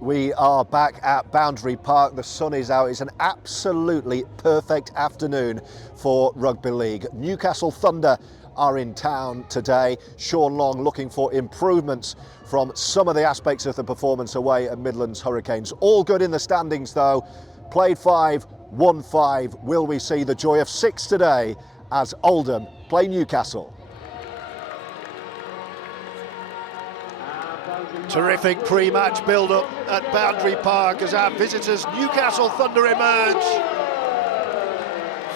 We are back at Boundary Park. The sun is out. It's an absolutely perfect afternoon for rugby league. Newcastle Thunder are in town today. Sean Long looking for improvements from some of the aspects of the performance away at Midlands Hurricanes. All good in the standings though. Played 5, won 5. Will we see the joy of 6 today as Oldham play Newcastle? Terrific pre-match build-up at Boundary Park as our visitors Newcastle Thunder emerge,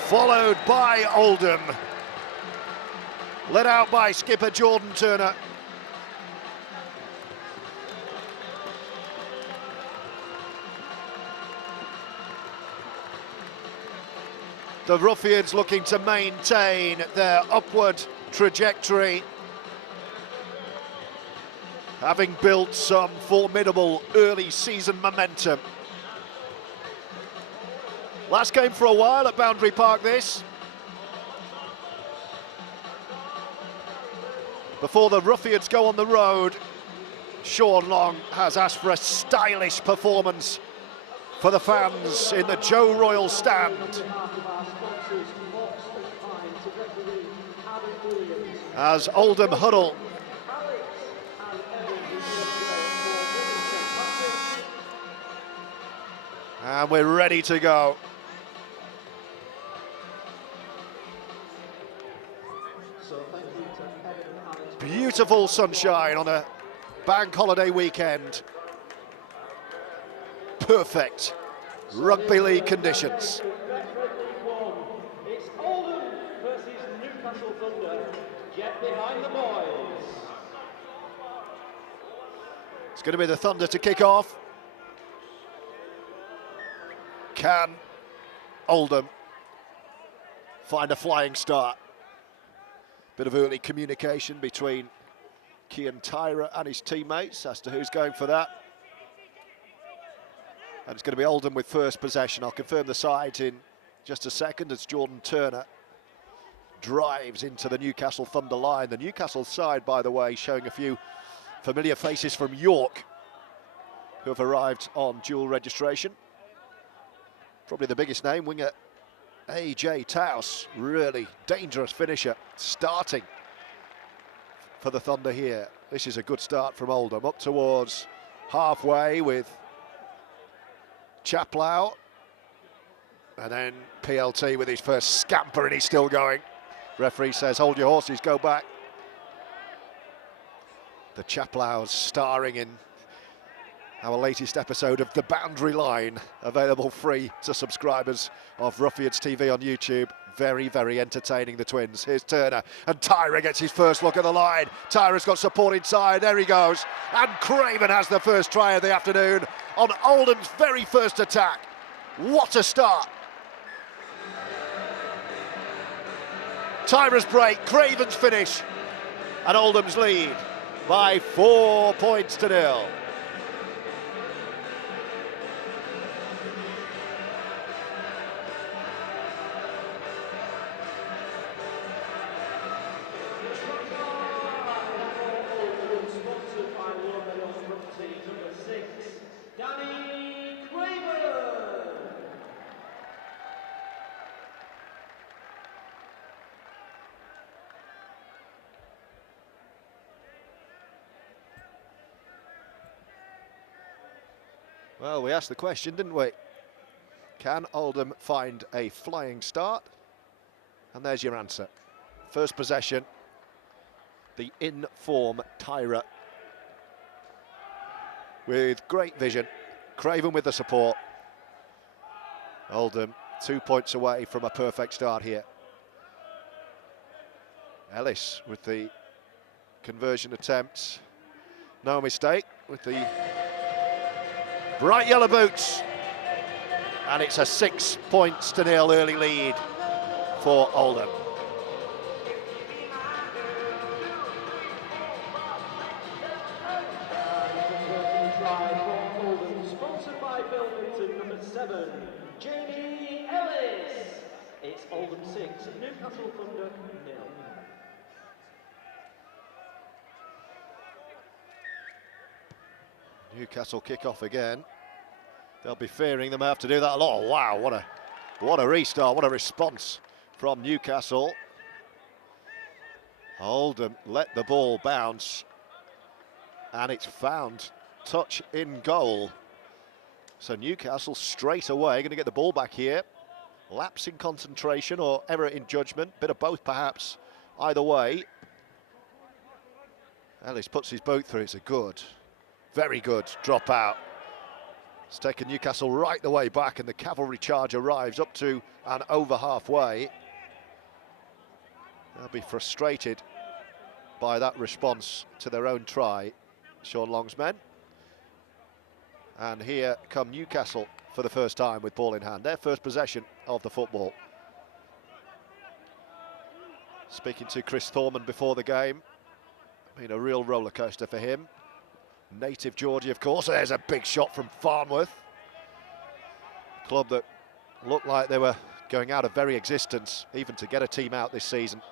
followed by Oldham, led out by skipper Jordan Turner. The Ruffians looking to maintain their upward trajectory, having built some formidable early season momentum. Last game for a while at Boundary Park this. Before the Ruffians go on the road, Sean Long has asked for a stylish performance for the fans in the Joe Royal stand, as Oldham huddle. And we're ready to go. Beautiful sunshine on a bank holiday weekend. Perfect rugby league conditions. It's Oldham versus Newcastle Thunder. Get behind the boys. It's going to be the Thunder to kick off. Can Oldham find a flying start? Bit of early communication between Tyrer and his teammates as to who's going for that. And it's going to be Oldham with first possession. I'll confirm the sides in just a second as Jordan Turner drives into the Newcastle Thunder line. The Newcastle side, by the way, showing a few familiar faces from York who have arrived on dual registration. Probably the biggest name, winger J.Chapelhow, really dangerous finisher, starting for the Thunder here. This is a good start from Oldham, up towards halfway with Chapelhow, and then PLT with his first scamper, and he's still going. Referee says, hold your horses, go back. The Chapelhows starring in our latest episode of The Boundary Line, available free to subscribers of Ruffians TV on YouTube. Very, very entertaining, the twins. Here's Turner, and Tyrer gets his first look at the line. Tyrer's got support inside, there he goes. And Craven has the first try of the afternoon on Oldham's very first attack. What a start. Tyrer's break, Craven's finish, and Oldham's lead by 4 points to 0. Well, we asked the question, didn't we? Can Oldham find a flying start? And there's your answer. First possession, the in-form Tyrer with great vision. Craven with the support. Oldham 2 points away from a perfect start here. Ellis with the conversion attempts. No mistake with the bright yellow boots, and it's a 6 points to 0 early lead for Oldham. Sponsored by Bilmington, number 7, Jamie Ellis. It's Oldham 6, Newcastle Thunder 0. Newcastle kick off again. They'll be fearing they may have to do that a lot. Oh, wow, what a restart, what a response from Newcastle. Oldham let the ball bounce, and it's found touch in goal. So Newcastle straight away going to get the ball back here. Lapse in concentration or error in judgment, bit of both perhaps, either way. Ellis puts his boot through, it's a good, very good drop out. It's taken Newcastle right the way back, and the cavalry charge arrives up to and over halfway. They'll be frustrated by that response to their own try, Sean Long's men. And here come Newcastle for the first time with ball in hand, their first possession of the football. Speaking to Chris Thorman before the game, been a real roller coaster for him. Native Geordie, of course. There's a big shot from Farnworth. Club that looked like they were going out of very existence, even to get a team out this season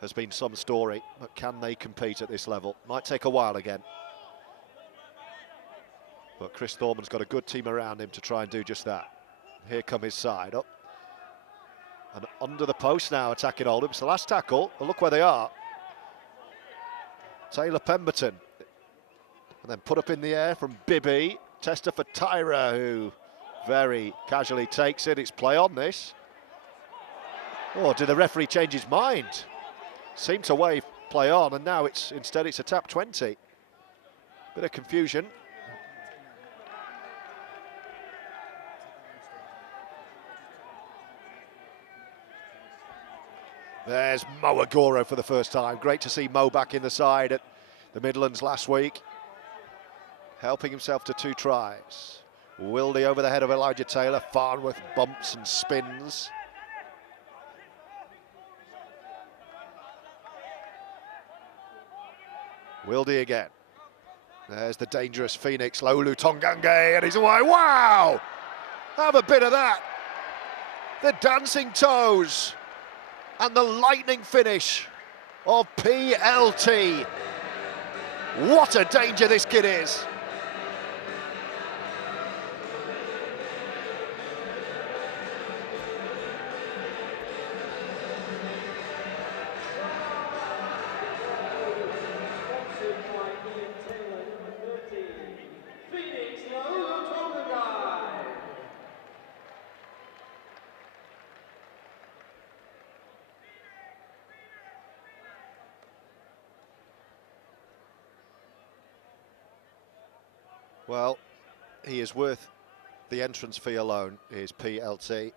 has been some story, but can they compete at this level? Might take a while again. But Chris Thorman's got a good team around him to try and do just that. Here come his side up. And under the post now, attacking Oldham. It's the last tackle, but look where they are. Taylor Pemberton. And then put up in the air from Bibby. Tester for Tyrer, who very casually takes it. It's play on this. Oh, did the referee change his mind? Seemed to wave play on, and now instead it's a tap 20. Bit of confusion. There's Mo Agoro for the first time. Great to see Mo back in the side at the Midlands last week, helping himself to 2 tries. Wildy over the head of Elijah Taylor. Farnworth bumps and spins. Wildy again. There's the dangerous Phoenix, Laulu-Togaga'e, and he's away. Wow! Have a bit of that. The dancing toes and the lightning finish of PLT. What a danger this kid is. Well, he is worth the entrance fee alone, is PLT.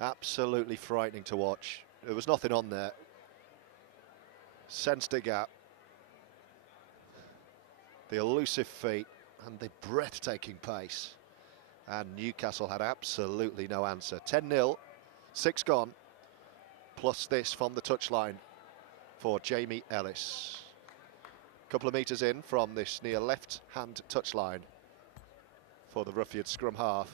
Absolutely frightening to watch. There was nothing on there. Sensed a gap. The elusive feet and the breathtaking pace. And Newcastle had absolutely no answer. 10-0, 6 gone, plus this from the touchline for Jamie Ellis. Couple of metres in from this near left-hand touchline for the Ruffield scrum half.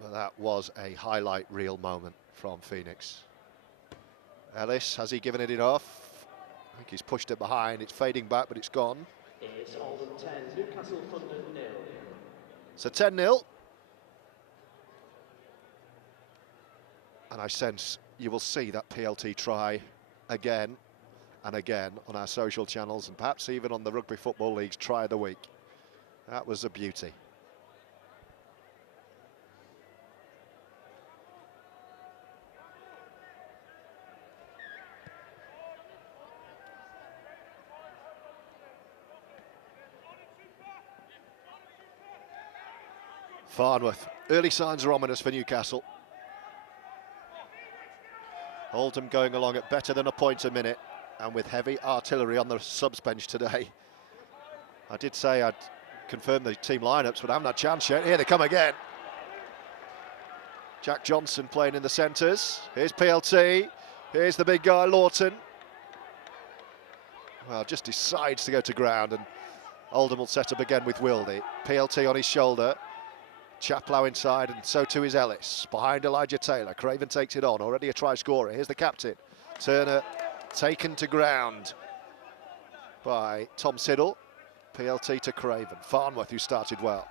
Well, that was a highlight reel moment from Phoenix. Ellis, has he given it enough? I think he's pushed it behind. It's fading back, but it's gone. It's Oldham 10, Newcastle Thunder 0. So 10-0. And I sense you will see that PLT try again and again on our social channels, and perhaps even on the Rugby Football League's Try of the Week. That was a beauty. Farnworth. Early signs are ominous for Newcastle. Oldham going along at better than a point a minute, and with heavy artillery on the subs bench today. I did say I'd confirm the team lineups, but I haven't had a chance yet. Here they come again. Jack Johnson playing in the centres. Here's PLT. Here's the big guy, Lawton. Well, just decides to go to ground, and Oldham will set up again with Wildy. PLT on his shoulder. J.Chapelhow inside, and so too is Ellis. Behind Elijah Taylor. Craven takes it on. Already a try scorer. Here's the captain. Turner taken to ground. by Tom Siddle. PLT to Craven. Farnworth, who started well,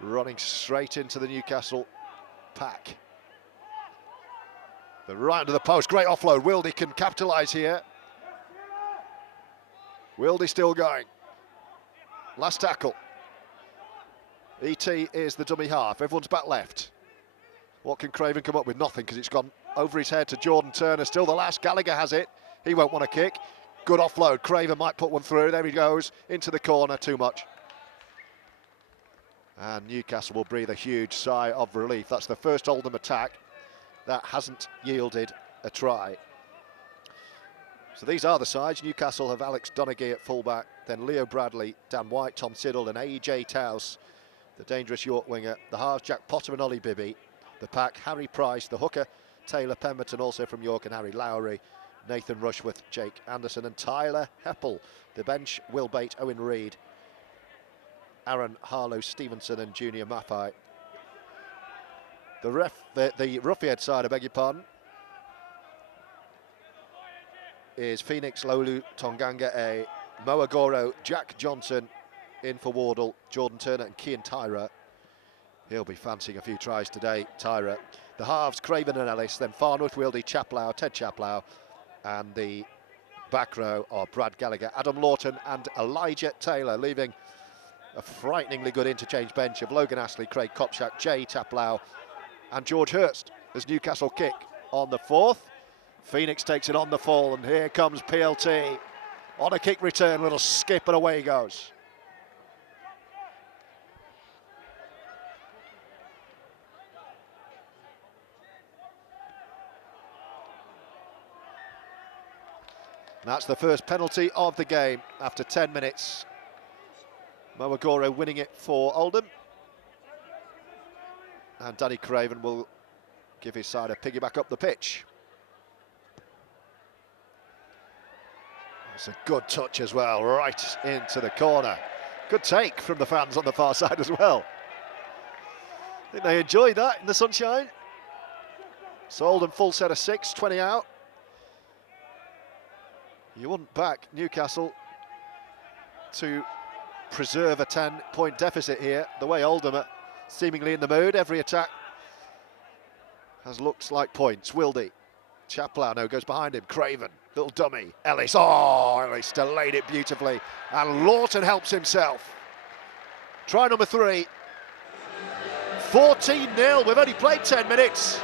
running straight into the Newcastle pack. The right under the post, great offload. Wildy can capitalise here. Wildy still going. Last tackle. ET is the dummy half. Everyone's back left. What can Craven come up with? Nothing, because it's gone over his head to Jordan Turner. Still the last. Gallagher has it. He won't want to kick. Good offload. Craven might put one through. There he goes into the corner. Too much. And Newcastle will breathe a huge sigh of relief. That's the first Oldham attack that hasn't yielded a try. So these are the sides. Newcastle have Alex Donaghy at fullback, then Leo Bradley, Dan White, Tom Siddle, and AJ Taus, the dangerous York winger. The halves, Jack Potter and Ollie Bibby. The pack, Harry Price, the hooker, Taylor Pemberton, also from York, and Harry Lowry, Nathan Rushworth, Jake Anderson, and Tyler Heppel. The bench, Will Bate, Owen Reid, Aaron Harlow Stevenson, and Junior Maffei. The Ruffiad side, I beg your pardon, is Phoenix, Laulu-Togaga'e, Mo Agoro, Jack Johnson in for Wardle, Jordan Turner and Cian Tyrer. He'll be fancying a few tries today, Tyrer. The halves, Craven and Ellis, then Farnworth, Wildy, Chapelhow, Ted Chapelhow, and the back row are Brad Gallagher, Adam Lawton and Elijah Taylor, leaving a frighteningly good interchange bench of Logan Astley, Craig Kopchak, J.Chapelhow and George Hurst as Newcastle kick on the fourth. Phoenix takes it on the fall, and here comes PLT on a kick return, little skip and away he goes. And that's the first penalty of the game after 10 minutes. Mo Agoro winning it for Oldham. And Danny Craven will give his side a piggyback up the pitch. It's a good touch as well, right into the corner. Good take from the fans on the far side as well. I think they enjoyed that in the sunshine. So Oldham full set of 6, 20 out. You wouldn't back Newcastle to preserve a 10-point deficit here. The way Oldham are seemingly in the mood, every attack has looked like points. Wildy, Chapelhow now goes behind him. Craven, little dummy. Ellis, oh, Ellis delayed it beautifully. And Lawton helps himself. Try number 3. 14-0, we've only played 10 minutes.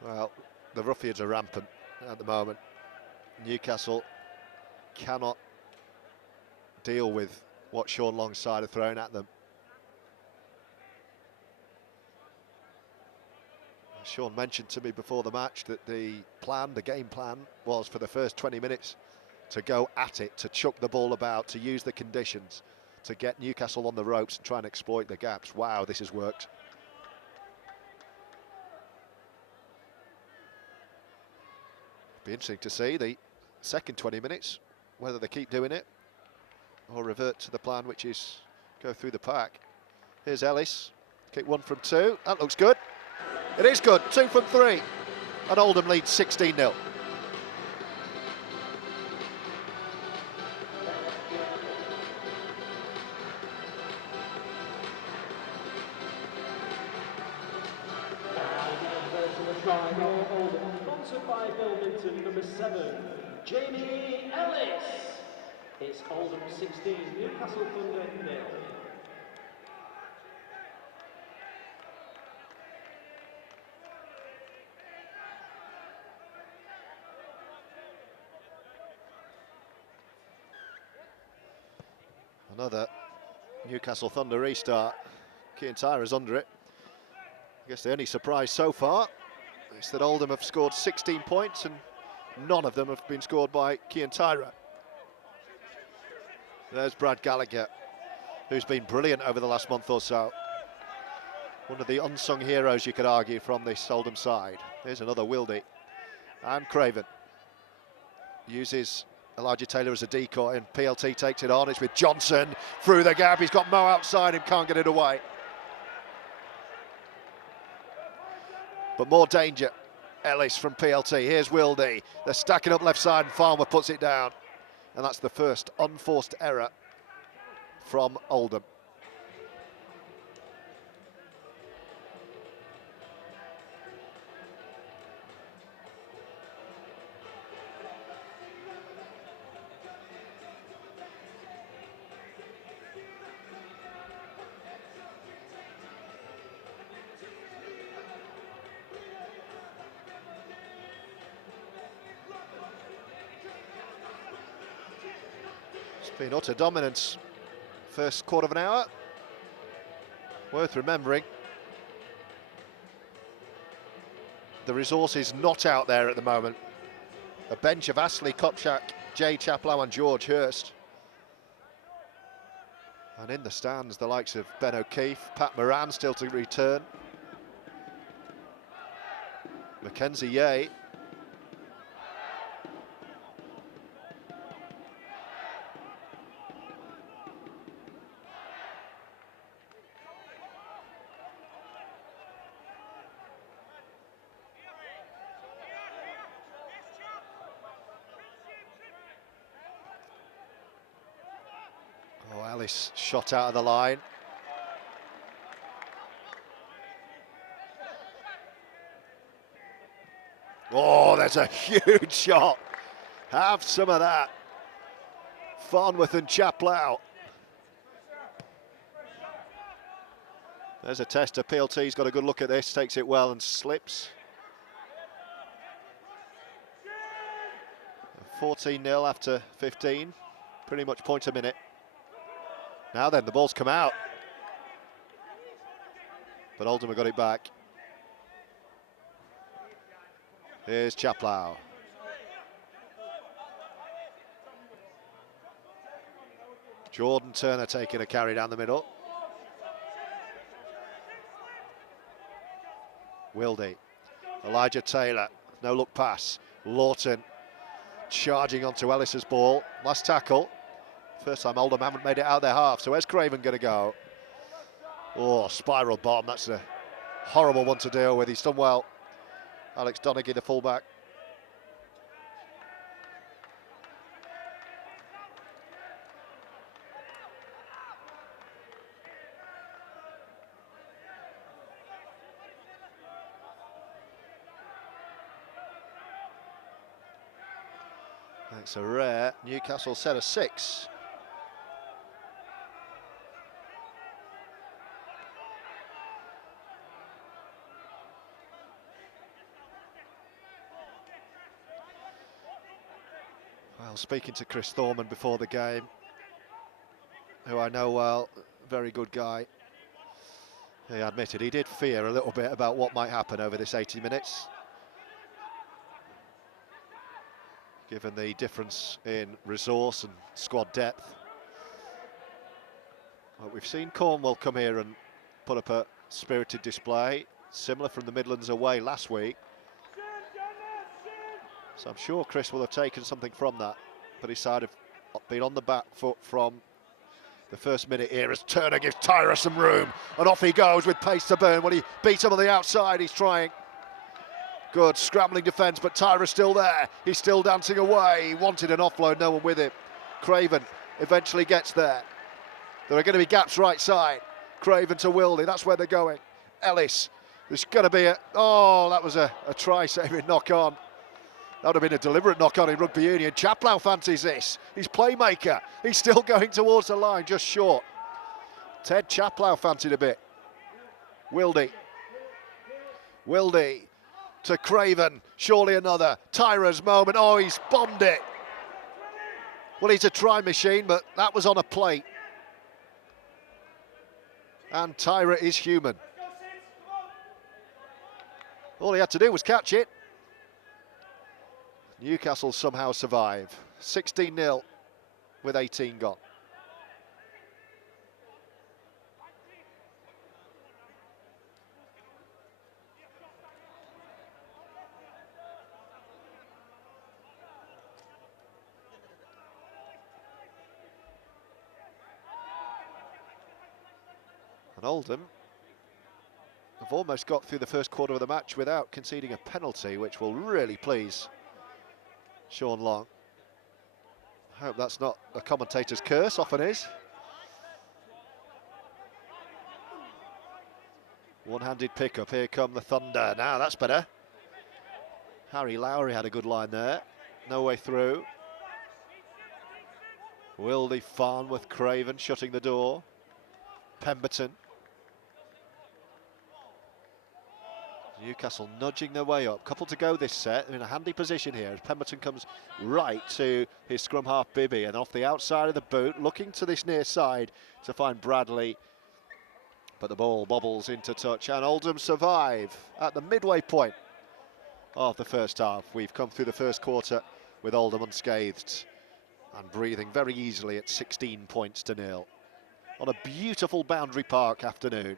Well, the Ruffians are rampant at the moment. Newcastle cannot deal with what Sean Long's side are throwing at them. Sean mentioned to me before the match that the game plan was for the first 20 minutes to go at it, to chuck the ball about, to use the conditions, to get Newcastle on the ropes and try and exploit the gaps. Wow, this has worked. Be interesting to see the second 20 minutes, whether they keep doing it or revert to the plan, which is go through the pack. Here's Ellis, kick 1 from 2, that looks good. It is good, 2 from 3, and Oldham leads 16-0. Sponsored by Bilmington, number 7, Jamie Ellis. It's Oldham 16, Newcastle Thunder 0. Another Newcastle Thunder restart. Cian Tyrer is under it. I guess the only surprise so far is that Oldham have scored 16 points and none of them have been scored by Tyrer. There's Brad Gallagher, who's been brilliant over the last month or so. One of the unsung heroes, you could argue, from this Oldham side. Here's another Wildy. And Craven uses Elijah Taylor as a decoy, and PLT takes it on. It's with Johnson through the gap. He's got Mo outside him, can't get it away. But more danger. Ellis from PLT. Here's Wildy. They're stacking up left side, and Farmer puts it down. And that's the first unforced error from Oldham. Been utter dominance first quarter of an hour. Worth remembering, the resource is not out there at the moment. A bench of Astley, Kopchak, J.Chapelhow and George Hurst. And in the stands, the likes of Ben O'Keefe, Pat Moran still to return. Mackenzie Yeh. Ellis shot out of the line. Oh, there's a huge shot. Have some of that. Farnworth and Chapelhow. There's a tester. PLT's got a good look at this, takes it well and slips. 14-0 after 15. Pretty much point a minute. Now then, the ball's come out. But Oldham have got it back. Here's Chapelhow. Jordan Turner taking a carry down the middle. Wildy. Elijah Taylor. No look pass. Lawton charging onto Ellis's ball. Last tackle. First time Oldham haven't made it out their half. So where's Craven going to go? Oh, spiral bomb. That's a horrible one to deal with. He's done well. Alex Donaghy, the fullback. That's a rare Newcastle set of 6. Well, speaking to Chris Thorman before the game, who I know well, very good guy, he admitted he did fear a little bit about what might happen over this 80 minutes. Given the difference in resource and squad depth. Well, we've seen Cornwall come here and put up a spirited display, similar from the Midlands away last week. So I'm sure Chris will have taken something from that, but his side have been on the back foot from the first minute here as Turner gives Tyrer some room, and off he goes with pace to burn. When he beats him on the outside, he's trying. Good scrambling defence, but Tyrer's still there. He's still dancing away. He wanted an offload, no one with him. Craven eventually gets there. There are going to be gaps right side. Craven to Wildy, that's where they're going. Ellis, there's going to be a... Oh, that was a try-saving knock-on. That would have been a deliberate knock-on in rugby union. Chapelhow fancies this. He's playmaker. He's still going towards the line, just short. Ted Chapelhow fancied a bit. Wildy to Craven. Surely another. Tyrer's moment. Oh, he's bombed it. Well, he's a try machine, but that was on a plate. And Tyrer is human. All he had to do was catch it. Newcastle somehow survive. 16-0 with 18 gone. And Oldham have almost got through the first quarter of the match without conceding a penalty, which will really please Sean Long. I hope that's not a commentator's curse, often is. One-handed pickup, here come the Thunder. Now that's better. Harry Lowry had a good line there. No way through. Wildy Farnworth Craven shutting the door. Pemberton. Newcastle nudging their way up. Couple to go this set. They're in a handy position here as Pemberton comes right to his scrum half Bibby, and off the outside of the boot, looking to this near side to find Bradley. But the ball bobbles into touch, and Oldham survive at the midway point of the first half. We've come through the first quarter with Oldham unscathed and breathing very easily at 16 points to 0 on a beautiful Boundary Park afternoon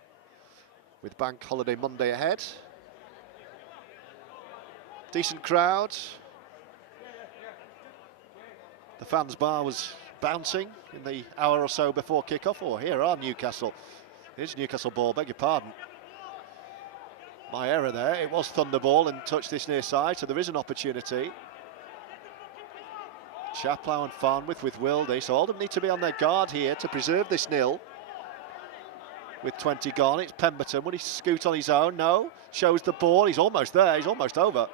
with Bank Holiday Monday ahead. Decent crowd. The fans' bar was bouncing in the hour or so before kick-off. Oh, here are Newcastle. Here's Newcastle ball, beg your pardon. My error there. It was Thunderball and touched this near side, so there is an opportunity. Chapelhow and Farnworth with Wildy, so Oldham need to be on their guard here to preserve this nil. With 20 gone, it's Pemberton. Would he scoot on his own? No. Shows the ball. He's almost there. He's almost over.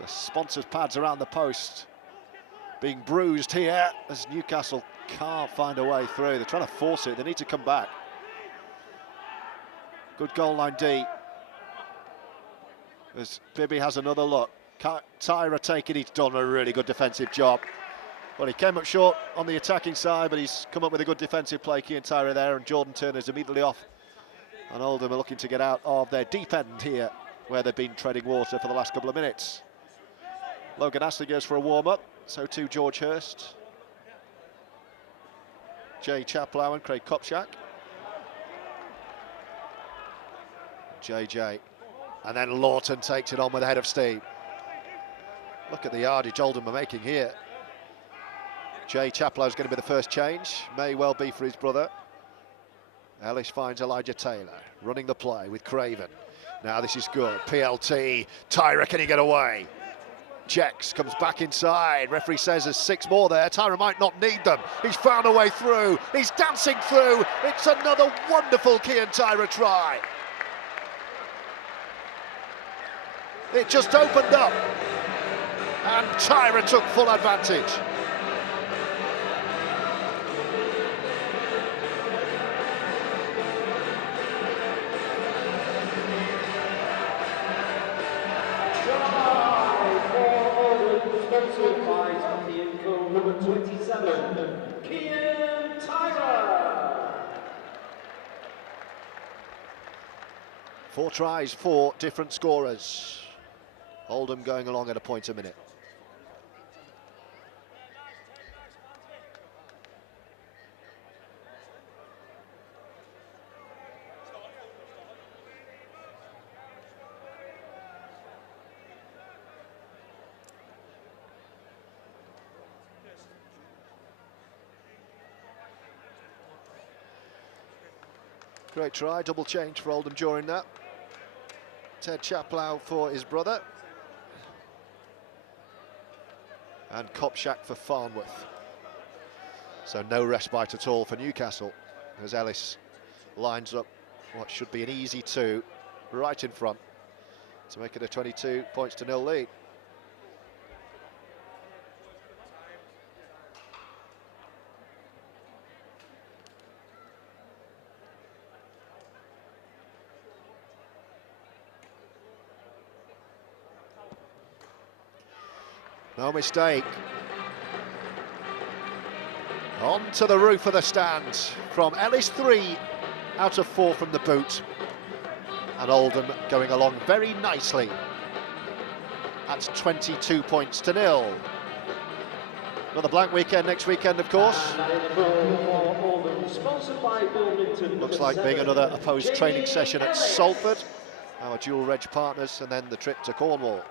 The sponsors' pads around the post being bruised here as Newcastle can't find a way through. They're trying to force it. They need to come back. Good goal line D. As Bibby has another look. Tyrer taking, he's done a really good defensive job. Well, he came up short on the attacking side, but he's come up with a good defensive play. Cian Tyrer there, and Jordan Turner's immediately off. And Oldham are looking to get out of their deep end here, where they've been treading water for the last couple of minutes. Logan Astley goes for a warm-up, so too George Hurst. J.Chapelhow and Craig Kopczak. JJ. And then Lawton takes it on with a head of steam. Look at the yardage Oldham are making here. J.Chapelhow is going to be the first change. May well be for his brother. Ellis finds Elijah Taylor, running the play with Craven. Now this is good. PLT. Tyrer, can he get away? Jex comes back inside. Referee says there's 6 more there. Tyrer might not need them. He's found a way through. He's dancing through. It's another wonderful Cian Tyrer try. It just opened up, and Tyrer took full advantage. Number 27, Cian Tyrer. 4 tries, 4 different scorers. Oldham going along at a point a minute. Great try, double change for Oldham during that. J.Chapelhow for his brother. And Kopczak for Farnworth. So no respite at all for Newcastle as Ellis lines up what should be an easy 2 right in front to make it a 22 points to 0 lead. No mistake. On to the roof of the stand from Ellis, 3 out of 4 from the boot. And Oldham going along very nicely. That's 22 points to 0. Another blank weekend next weekend, of course. Looks like being another opposed training session at Salford, our dual reg partners, and then the trip to Cornwall.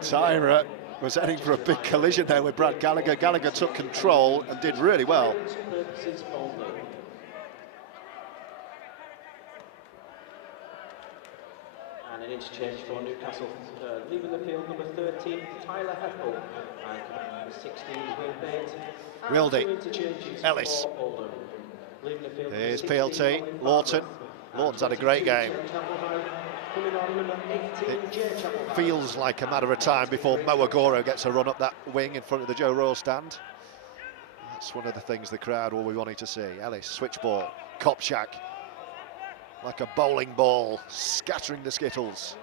Tyrer was heading for a big collision there with Brad Gallagher. Gallagher took control and did really well. And an interchange for Newcastle, leaving the field, number 13, Tyler Heppel, and number 16, Will Bate. Wildy, Ellis. Here's PLT, Lawton. Lawton's had a great game. It feels like a matter of time before Agoro gets a run up that wing in front of the Joe Royal stand. That's one of the things the crowd will be wanting to see. Ellis, switch ball, Kopchak, like a bowling ball, scattering the skittles.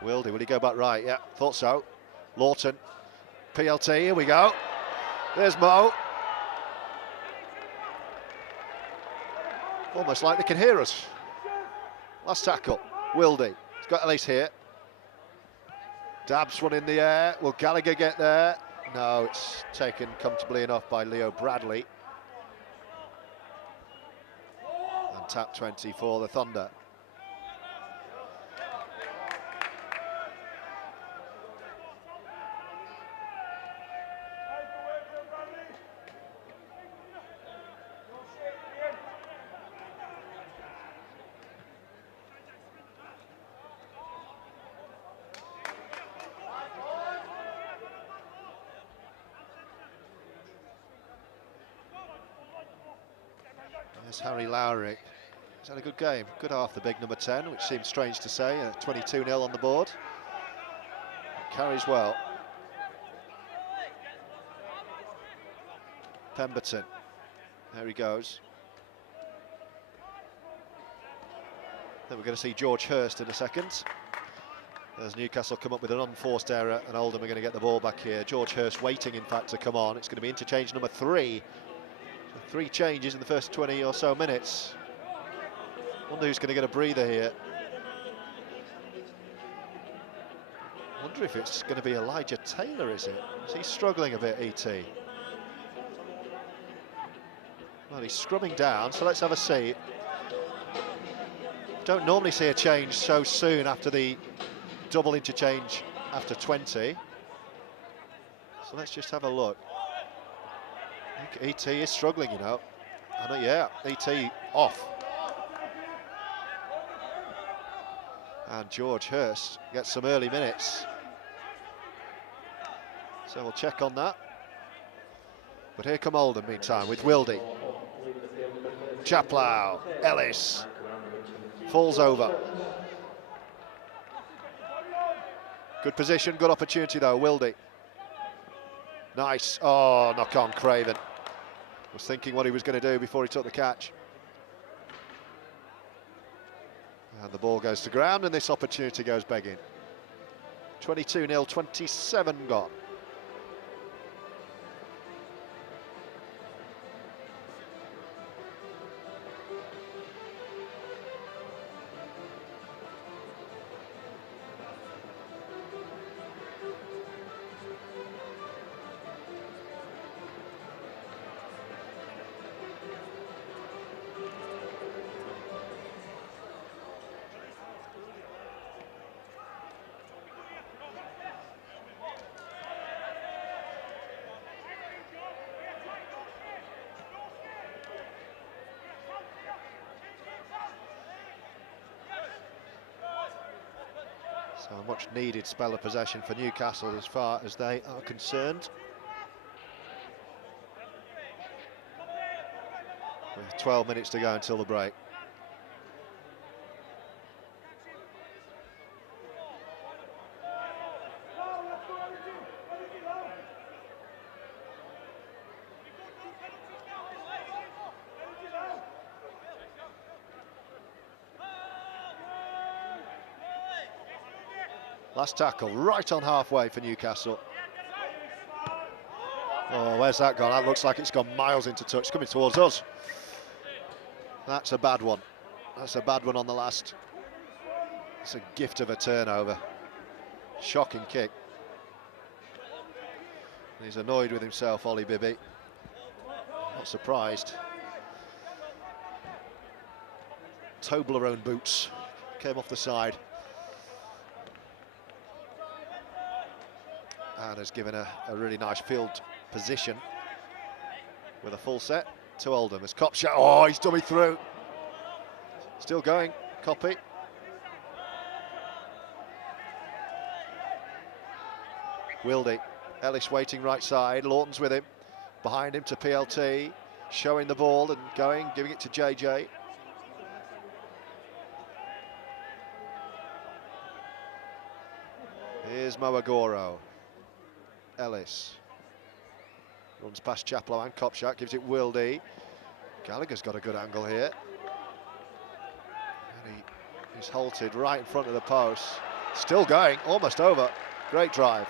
Wildy, will he go back right? Yeah, thought so. Lawton, PLT, here we go. There's Mo. Almost like they can hear us. Last tackle, Wildy. He's got Ellis here. Dabs one in the air. Will Gallagher get there? No, it's taken comfortably enough by Leo Bradley. And tap 20 for the Thunder. Harry Lowry. He's had a good game, good half, the big number 10, which seems strange to say. 22-0 on the board. Carries well. Pemberton. There he goes. Then we're going to see George Hurst in a second. As Newcastle come up with an unforced error, and Oldham are going to get the ball back here. George Hurst waiting, in fact, to come on. It's going to be interchange number 3. 3 changes in the first 20 or so minutes. Wonder who's going to get a breather here. Wonder if it's going to be Elijah Taylor, is it? Is he struggling a bit, E.T.? Well, he's scrumming down, so let's have a see. Don't normally see a change so soon after the double interchange after 20. So let's just have a look. I think E.T. is struggling, you know. Yeah, E.T. off. And George Hurst gets some early minutes. So we'll check on that. But here come Oldham, meantime, with Wildy. J.Chapelhow, Ellis. Falls over. Good position, good opportunity though, Wildy. Nice. Oh, knock on Craven. Was thinking what he was going to do before he took the catch. And the ball goes to ground and this opportunity goes begging. 22-0, 27 gone. So a much needed spell of possession for Newcastle as far as they are concerned. With 12 minutes to go until the break. Last tackle, right on halfway for Newcastle. Oh, where's that gone? That looks like it's gone miles into touch, coming towards us. That's a bad one. That's a bad one on the last. It's a gift of a turnover. Shocking kick. He's annoyed with himself, Ollie Bibby. Not surprised. Toblerone boots came off the side. And has given a really nice field position with a full set to Oldham. As Cop shot, oh, he's dummy through. Still going, Copy. Wildy, Ellis waiting right side, Lawton's with him. Behind him to PLT, showing the ball and going, giving it to JJ. Here's Agoro. Ellis runs past Chapelhow and Kopchak, gives it Wildy. Gallagher's got a good angle here. And he's halted right in front of the post. Still going, almost over. Great drive.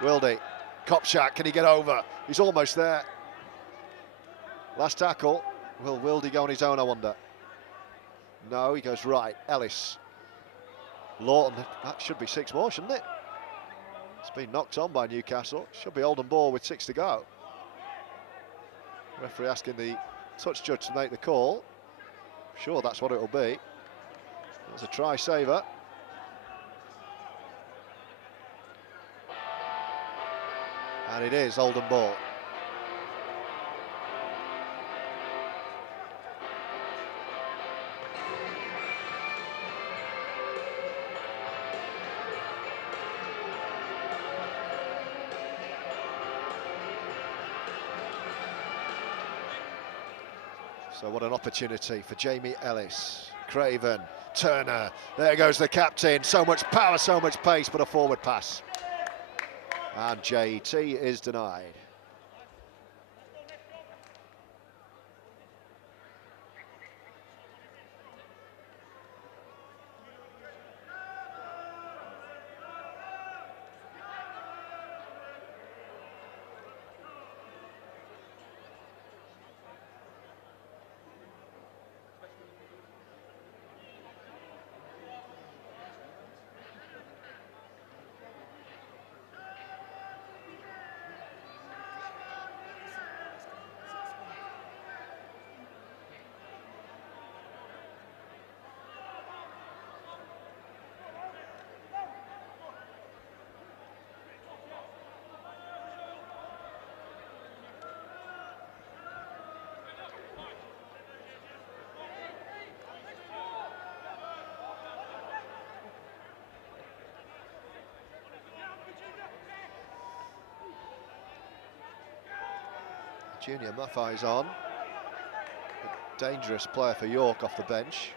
Wildy, Kopchak, can he get over? He's almost there. Last tackle. Will Wildy go on his own, I wonder? No, he goes right. Ellis. Lawton, that should be 6 more, shouldn't it? It's been knocked on by Newcastle. Should be Oldham ball with 6 to go. Referee asking the touch judge to make the call. Sure, that's what it'll be. There's a try saver. And it is Oldham ball. So what an opportunity for Jamie Ellis. Craven, Turner, there goes the captain. So much power, so much pace, but a forward pass. And JT is denied. Junior Maffei's on. A dangerous player for York off the bench.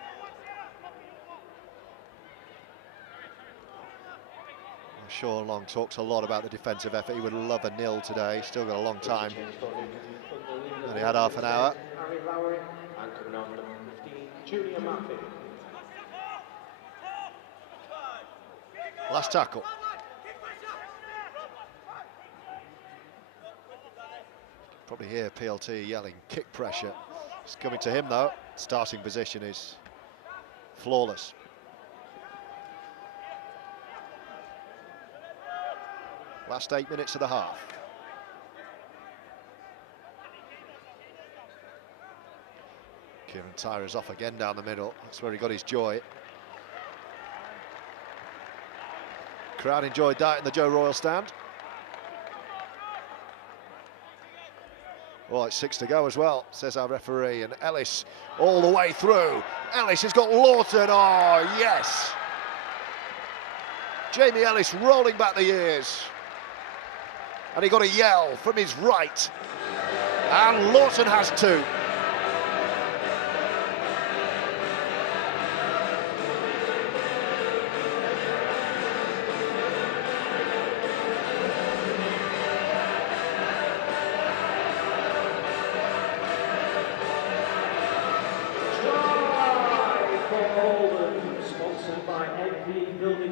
I'm sure Long talks a lot about the defensive effort. He would love a nil today. Still got a long time. Only had half an hour. Last tackle. Probably hear PLT yelling, kick pressure. It's coming to him though. Starting position is flawless. Last 8 minutes of the half. Kieran Tyrer's off again down the middle. That's where he got his joy. Crowd enjoyed that in the Joe Royal stand. Well, it's 6 to go as well, says our referee, and Ellis all the way through. Ellis has got Lawton, oh yes! Jamie Ellis rolling back the years. And he got a yell from his right. And Lawton has 2. Building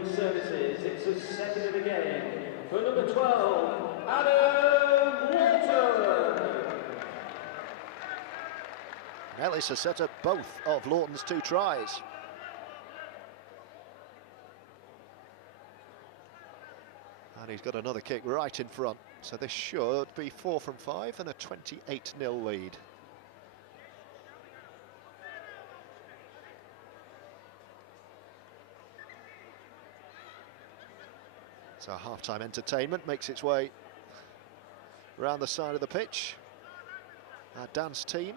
For number 12, Lawton. Ellis has set up both of Lawton's 2 tries. And he's got another kick right in front. So this should be 4 from 5 and a 28-0 lead. So half-time entertainment makes its way around the side of the pitch. Our dance team.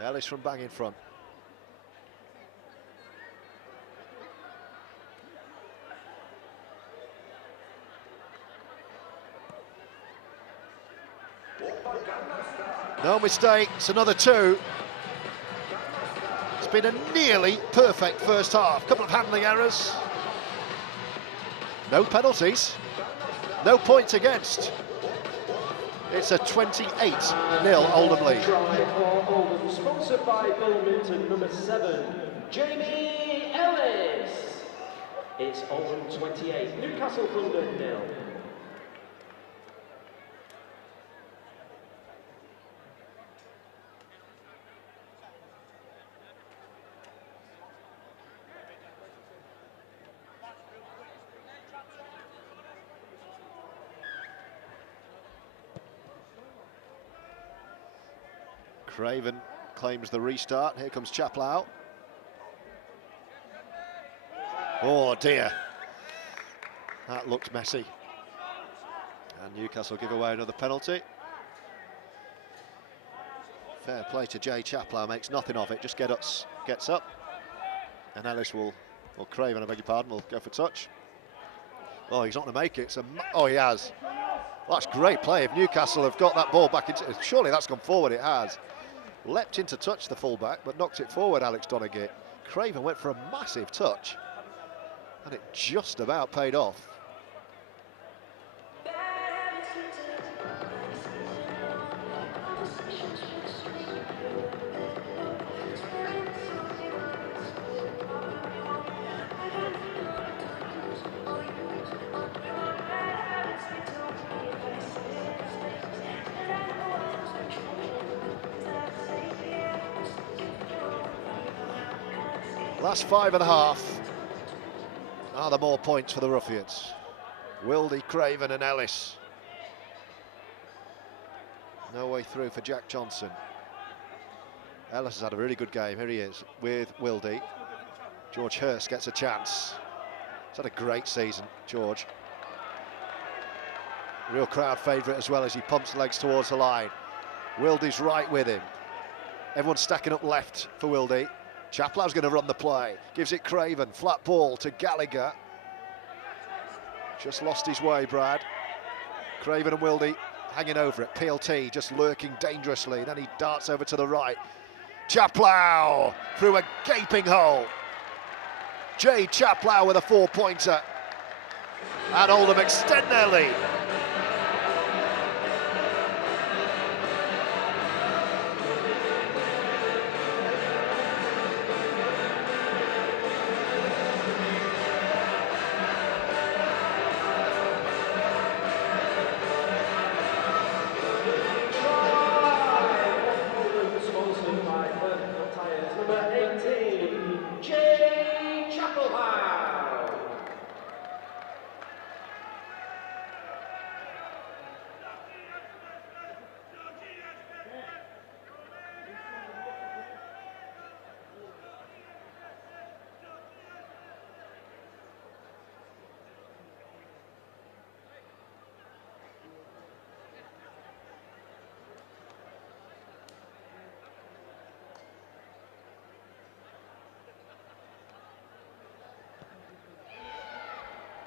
Ellis from bang in front. No mistake, it's another 2. It's been a nearly perfect first half. Couple of handling errors. No penalties. No points against. It's a 28-0 Oldham lead. Try for Oldham, sponsored by Wilmington, number 7, Jamie Ellis. It's Oldham 28, Newcastle Thunder 0. Craven claims the restart. Here comes J.Chapelhow. Oh dear. That looks messy. And Newcastle give away another penalty. Fair play to J.Chapelhow, makes nothing of it, just gets up. And Ellis will, or Craven, I beg your pardon, will go for touch. Oh, he's not going to make it. Oh, he has. Well, that's great play. If Newcastle have got that ball back into, surely that's gone forward, it has. Leapt into touch the fullback, but knocked it forward, Laulu-Togaga'e. Craven went for a massive touch, and it just about paid off. Last 5.5 are the more points for the Ruffians. Wildy, Craven and Ellis. No way through for Jack Johnson. Ellis has had a really good game. Here he is with Wildy. George Hurst gets a chance. He's had a great season, George. Real crowd favourite as well as he pumps legs towards the line. Wildy's right with him. Everyone's stacking up left for Wildy. J.Chapelhow's going to run the play. Gives it Craven. Flat ball to Gallagher. Just lost his way, Brad. Craven and Wildy hanging over it. PLT just lurking dangerously. Then he darts over to the right. J.Chapelhow through a gaping hole. J.Chapelhow with a 4-pointer. And Oldham extend their lead. J.Chapelhow.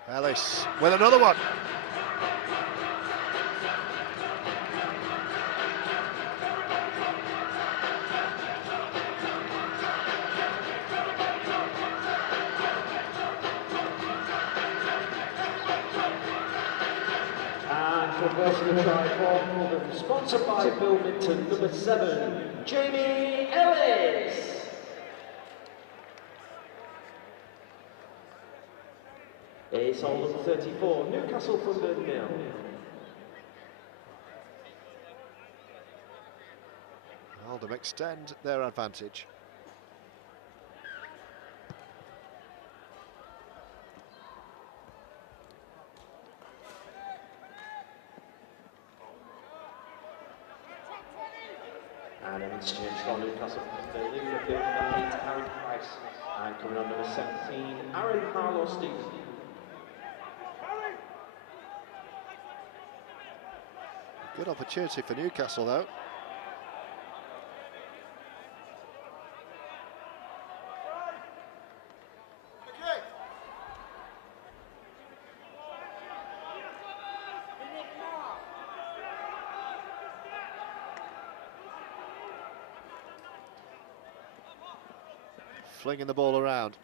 Ellis with another one. And reversing the try for Oldham, sponsored by Wilmington, number 7, Jamie Ellis. It's Oldham 34, Newcastle Thunder 0. Oldham extend their advantage. And an exchange for Newcastle Thunder, leaving the field number 8, Aaron Price, and coming on number 17, Aaron Harlow-Stephen. Good opportunity for Newcastle, though. Flinging the ball around.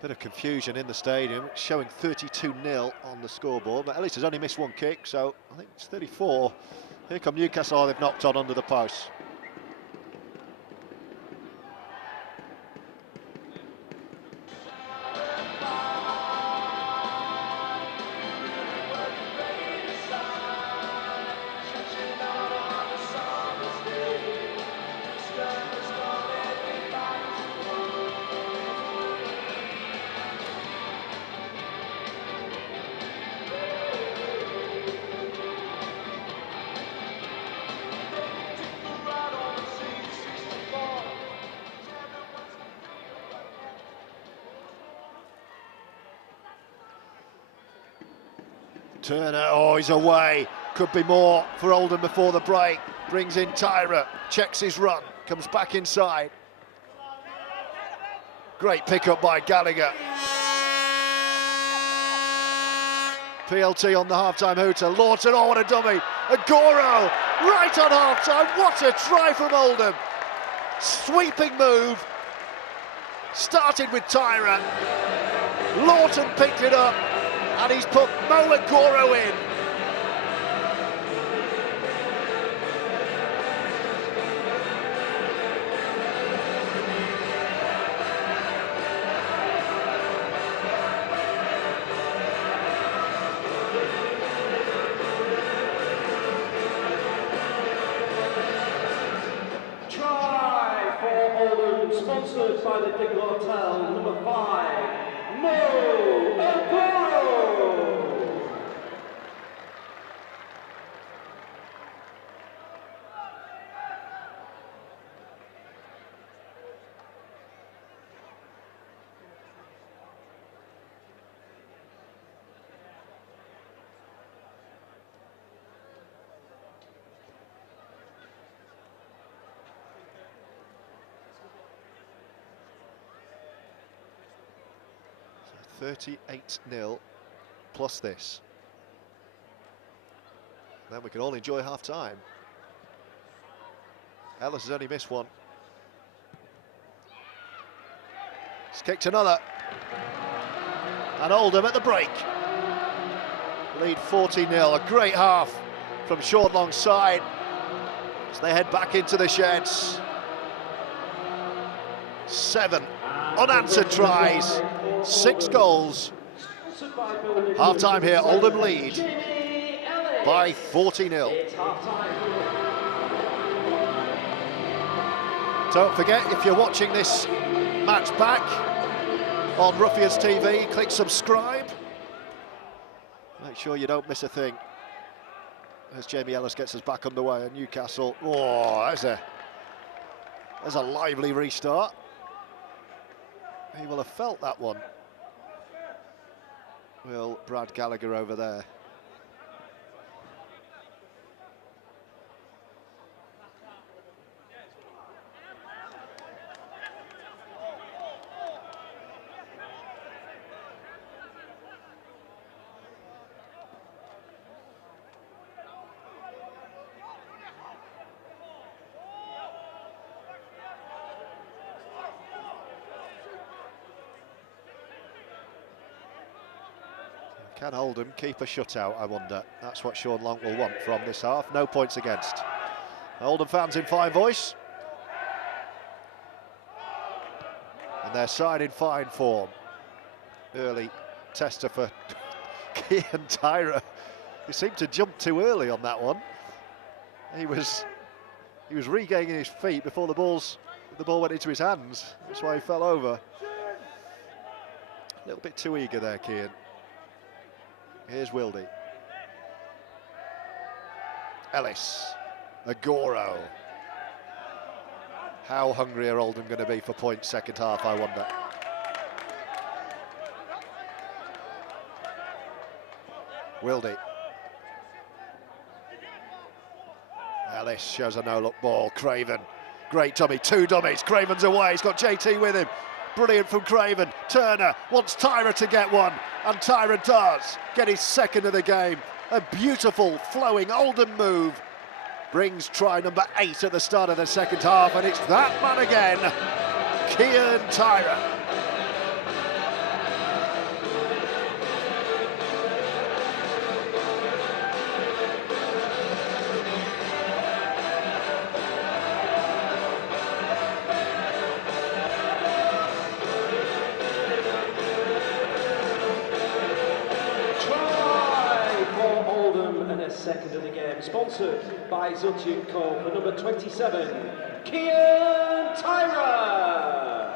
Bit of confusion in the stadium, showing 32-0 on the scoreboard, but Ellis has only missed one kick, so I think it's 34. Here come Newcastle, they've knocked on under the post. Turner, oh, he's away. Could be more for Oldham before the break. Brings in Tyrer, checks his run, comes back inside. Great pick-up by Gallagher. PLT on the half-time hooter. Lawton, oh, what a dummy. Agoro, right on half-time. What a try from Oldham. Sweeping move. Started with Tyrer. Lawton picked it up. And he's put Mo Agoro in. Try for Oldham, sponsored by the Big Hotel, number 5, Mo Agoro. So 38-0 plus this. Then we can all enjoy half-time. Ellis has only missed one. He's kicked another. And Oldham at the break. Lead 40-0, a great half from short long side as they head back into the sheds. 7 unanswered tries, 6 goals. Half-time here, Oldham lead by 40-0. Don't forget, if you're watching this match back on Ruffians TV, click subscribe. Make sure you don't miss a thing as Jamie Ellis gets us back underway at Newcastle. Oh, there's a lively restart. He will have felt that one. Will Brad Gallagher over there. Can Oldham keep a shutout, I wonder? That's what Sean Long will want from this half. No points against. Oldham fans in fine voice. And their side in fine form. Early tester for Kian Tyrer. He seemed to jump too early on that one. He was regaining his feet before the ball went into his hands. That's why he fell over. A little bit too eager there, Kian. Here's Wildy. Ellis. Agoro. How hungry are Oldham going to be for points second half, I wonder. Wildy. Ellis shows a no-look ball. Craven. Great dummy. 2 dummies. Craven's away. He's got JT with him. Brilliant from Craven. Turner wants Tyrer to get one, and Tyrer does get his second of the game. A beautiful flowing Oldham move brings try number 8 at the start of the second half, and it's that man again, Kian Tyrer. Second of the game, sponsored by Zutjin Co. for number 27, Kian Tyrer.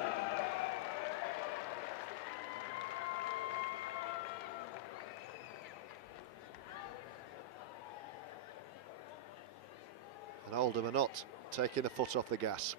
And Oldham are not taking the foot off the gas.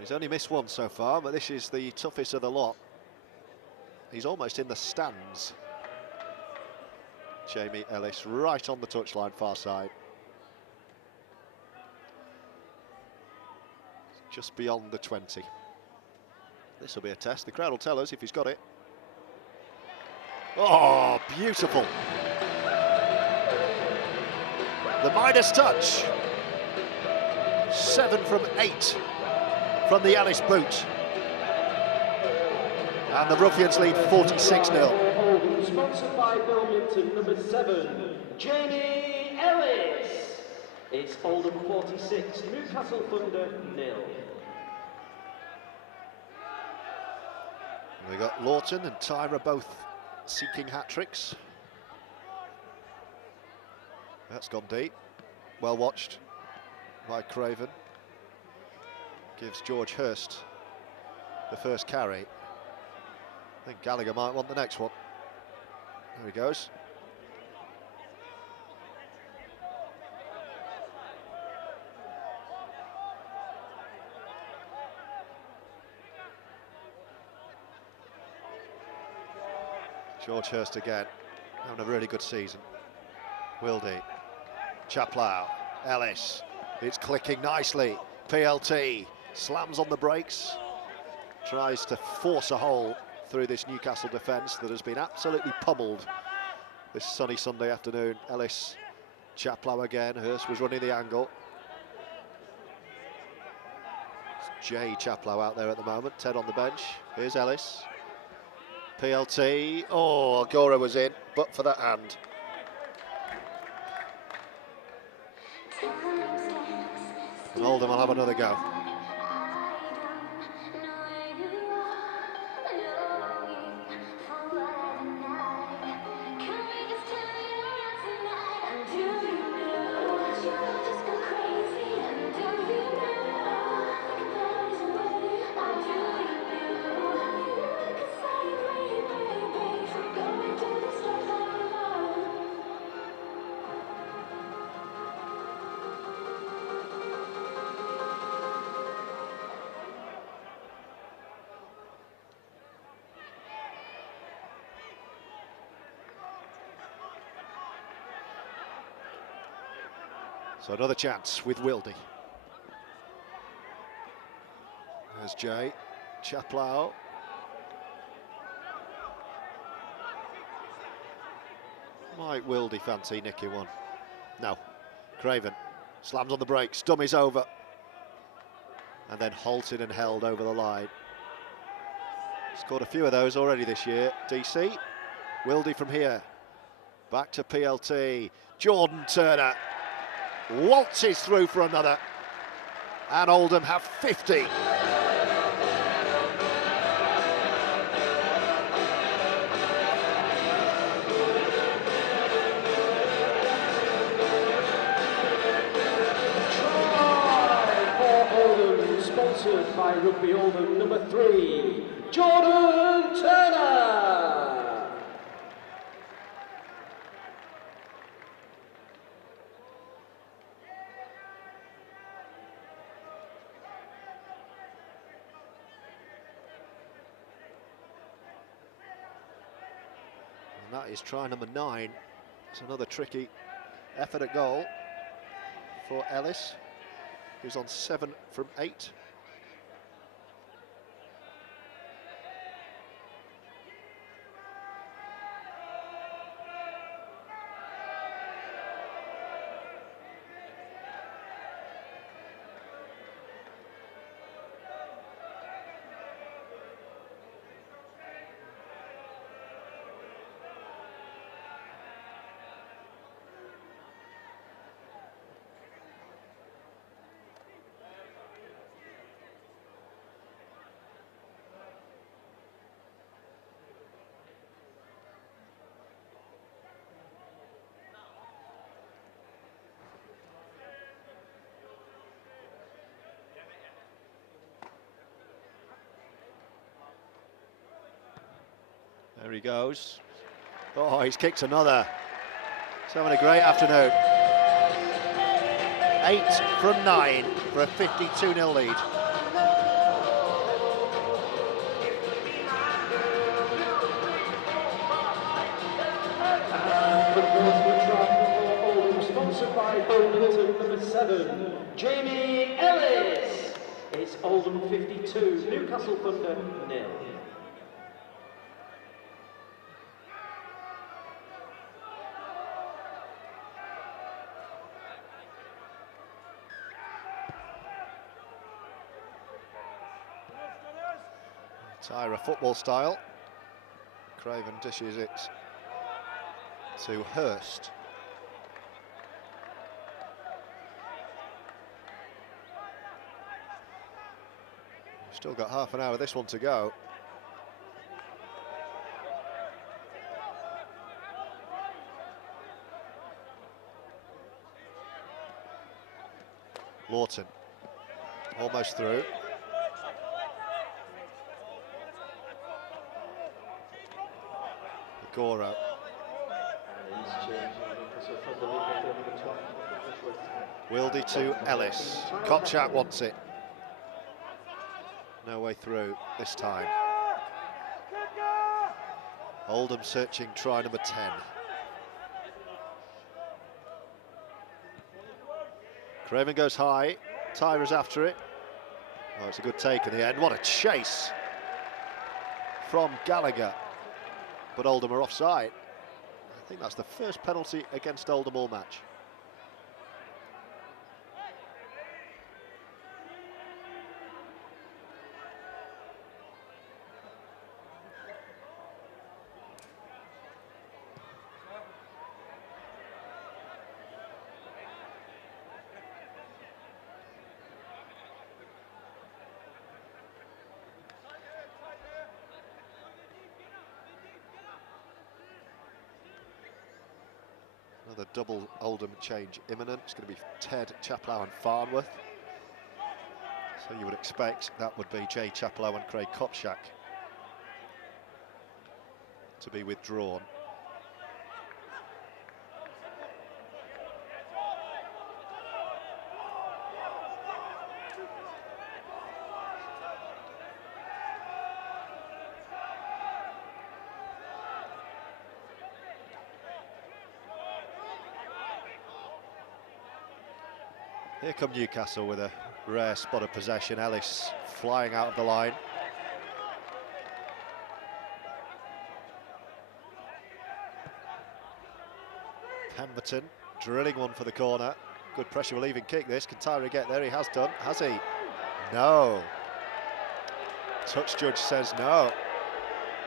He's only missed one so far, but this is the toughest of the lot. He's almost in the stands. Jamie Ellis right on the touchline, far side. Just beyond the 20. This will be a test. The crowd will tell us if he's got it. Oh, beautiful. The Midas touch. 7 from 8. From the Ellis boot. And the Ruffians lead 46-0. Sponsored by Wilmington, number 7, Jamie Ellis. It's Oldham 46, Newcastle Thunder 0. We got Lawton and Tyrer both seeking hat-tricks. That's gone deep. Well watched by Craven. Gives George Hurst the first carry. I think Gallagher might want the next one. There he goes. George Hurst again, having a really good season. Wildy, J.Chapelhow, Ellis, it's clicking nicely. PLT slams on the brakes, tries to force a hole through this Newcastle defence that has been absolutely pummeled this sunny Sunday afternoon. Ellis, J.Chapelhow again, Hurst was running the angle. It's J.Chapelhow out there at the moment, Ted on the bench. Here's Ellis. PLT, oh, Agoro was in, but for that hand. And Oldham will have another go. So another chance with Wildy. There's J.Chapelhow. Might Wildy fancy nicking one? No. Craven slams on the brakes, dummies over, and then halted and held over the line. Scored a few of those already this year. DC, Wildy from here, back to PLT. Jordan Turner waltzes through for another, and Oldham have 50. Sponsored by Rugby Oldham number 3, Jordan Turner. And that is try number 9. It's another tricky effort at goal for Ellis, who's on 7 from 8. There he goes. Oh, he's kicked another. He's having a great afternoon. 8 from 9 for a 52-0 lead. Sponsored by Oldham number 7, Jamie Ellis. It's Oldham 52, Newcastle Thunder 0. Tyrer football style. Craven dishes it to Hurst. Still got half an hour of this one to go. Lawton, almost through. Agoro. Wildy to Ellis. Kopchak wants it. No way through this time. Oldham searching try number 10. Craven goes high. Tyrer's after it. Oh, it's a good take in the end. What a chase from Gallagher. But Oldham are offside. I think that's the first penalty against Oldham all match. Another double Oldham change imminent. It's going to be Ted, Chapelhow and Farnworth. So you would expect that would be J.Chapelhow and Craig Kopchak to be withdrawn. Here come Newcastle with a rare spot of possession. Ellis flying out of the line. Pemberton drilling one for the corner. Good pressure relieving kick this. Can Tyrer get there? He has done. Has he? No. Touch judge says no.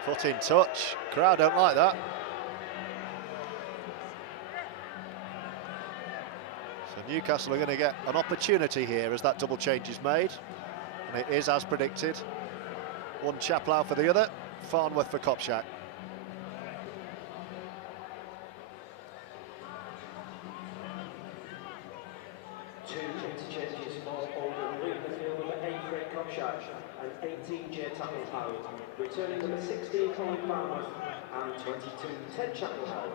Foot in touch. Crowd don't like that. So Newcastle are going to get an opportunity here as that double change is made. And it is as predicted. One Chapelhow for the other. Farnworth for Kopczak. Two interchanges for Oldham, leaving the field number 8 Fred Kopczak and 18 J.Chapelhow, returning number 16 Colin Farnworth and 22 Ted Chapelhow.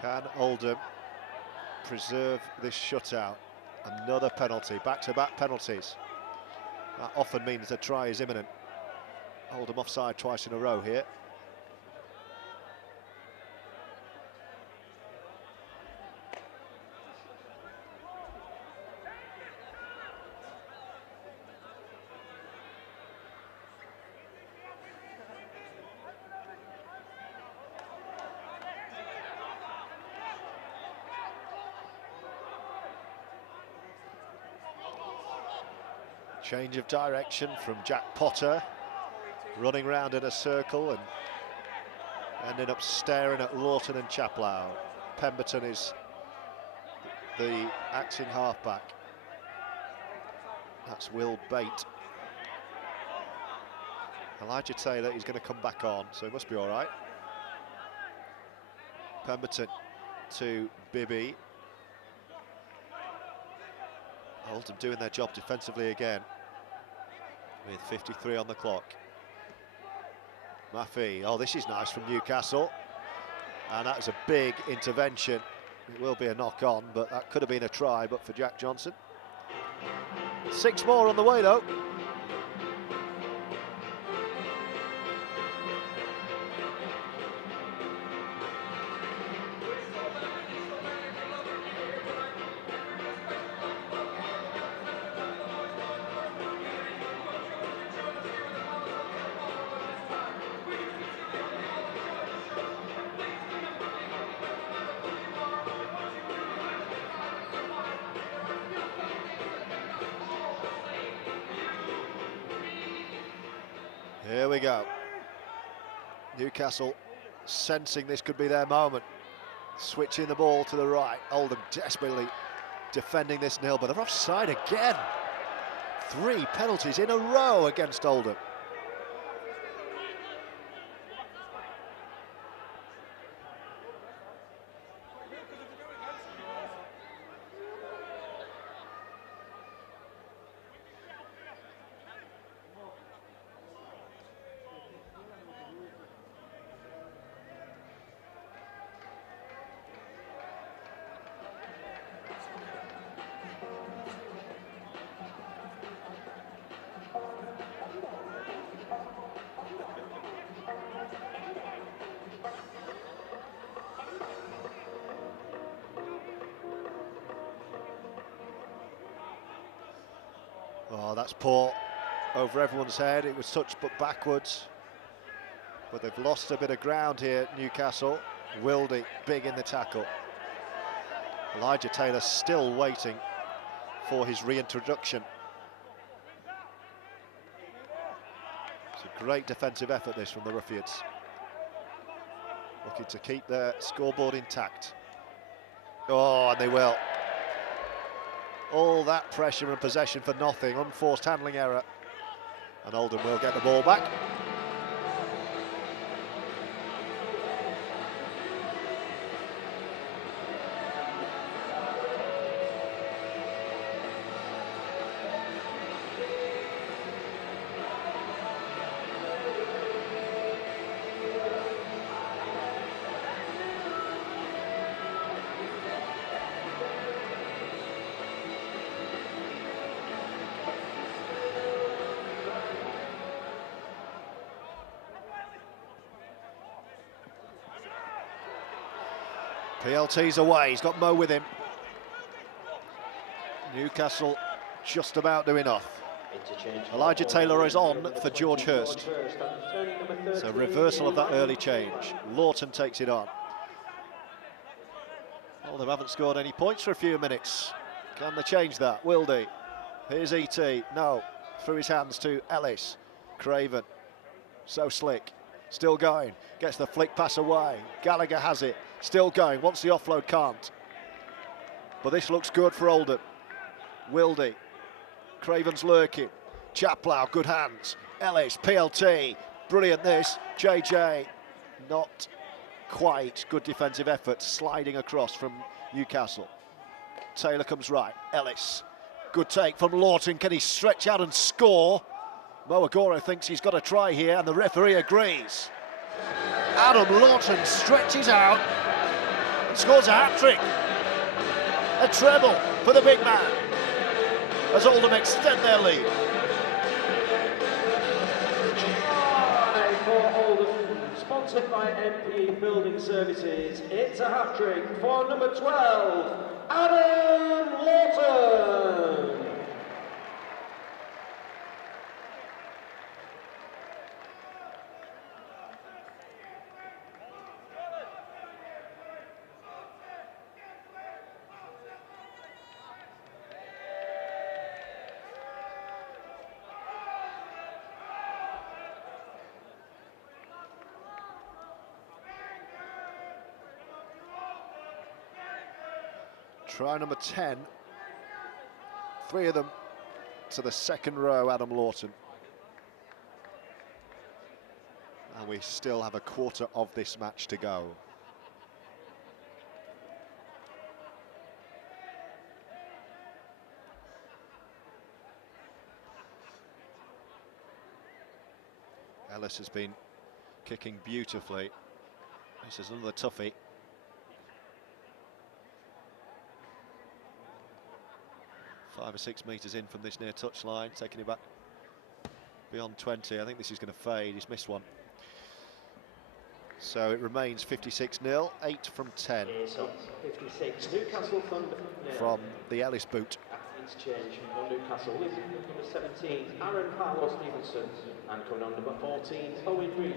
Can Oldham preserve this shutout? Another penalty, back-to-back penalties. That often means a try is imminent. Oldham offside twice in a row here. Change of direction from Jack Potter, running round in a circle and ending up staring at Lawton and Chapelhow. Pemberton is the acting halfback. That's Will Bate. Elijah Taylor is going to come back on, so he must be all right. Pemberton to Bibby. Oldham doing their job defensively again, with 53 on the clock. Maffey, oh, this is nice from Newcastle. And that was a big intervention. It will be a knock-on, but that could have been a try, but for Jack Johnson. 6 more on the way, though. Here we go. Newcastle sensing this could be their moment. Switching the ball to the right. Oldham desperately defending this nil, but they're offside again. 3 penalties in a row against Oldham. Oh, that's poor over everyone's head. It was touched but backwards. But they've lost a bit of ground here, Newcastle. Wildy, big in the tackle. Elijah Taylor still waiting for his reintroduction. It's a great defensive effort, this, from the Ruffians. Looking to keep their scoreboard intact. Oh, and they will. All that pressure and possession for nothing, unforced handling error. And Oldham will get the ball back. PLT's away, he's got Mo with him. Newcastle just about doing enough. Elijah Taylor is on for George Hurst. So reversal of that early change. Lawton takes it on. Oldham haven't scored any points for a few minutes. Can they change that? Will they? Here's E.T. No. Through his hands to Ellis. Craven. So slick. Still going. Gets the flick pass away. Gallagher has it. Still going. Wants the offload, can't. But this looks good for Oldham. Wildy. Craven's lurking. J.Chapelhow, good hands. Ellis, PLT. Brilliant this. JJ. Not quite. Good defensive effort. Sliding across from Newcastle. Taylor comes right. Ellis. Good take from Lawton. Can he stretch out and score? Mo Agoro thinks he's got a try here, and the referee agrees. Adam Lawton stretches out and scores a hat-trick. A treble for the big man as Oldham extend their lead. Try for Oldham, sponsored by MP Building Services. It's a hat-trick for number 12, Adam Lawton. Try number 10. 3 of them to the second row, Adam Lawton. And we still have a quarter of this match to go. Ellis has been kicking beautifully. This is another toughie. Five or 6 metres in from this near touchline, taking it back beyond 20. I think this is going to fade. He's missed one. So it remains 56-0, 8 from 10. 56, Newcastle Thunder from the Ellis boot. Athletes change for Newcastle with number 17, Aaron Carlos Stevenson, and coming on number 14, Owen Reed.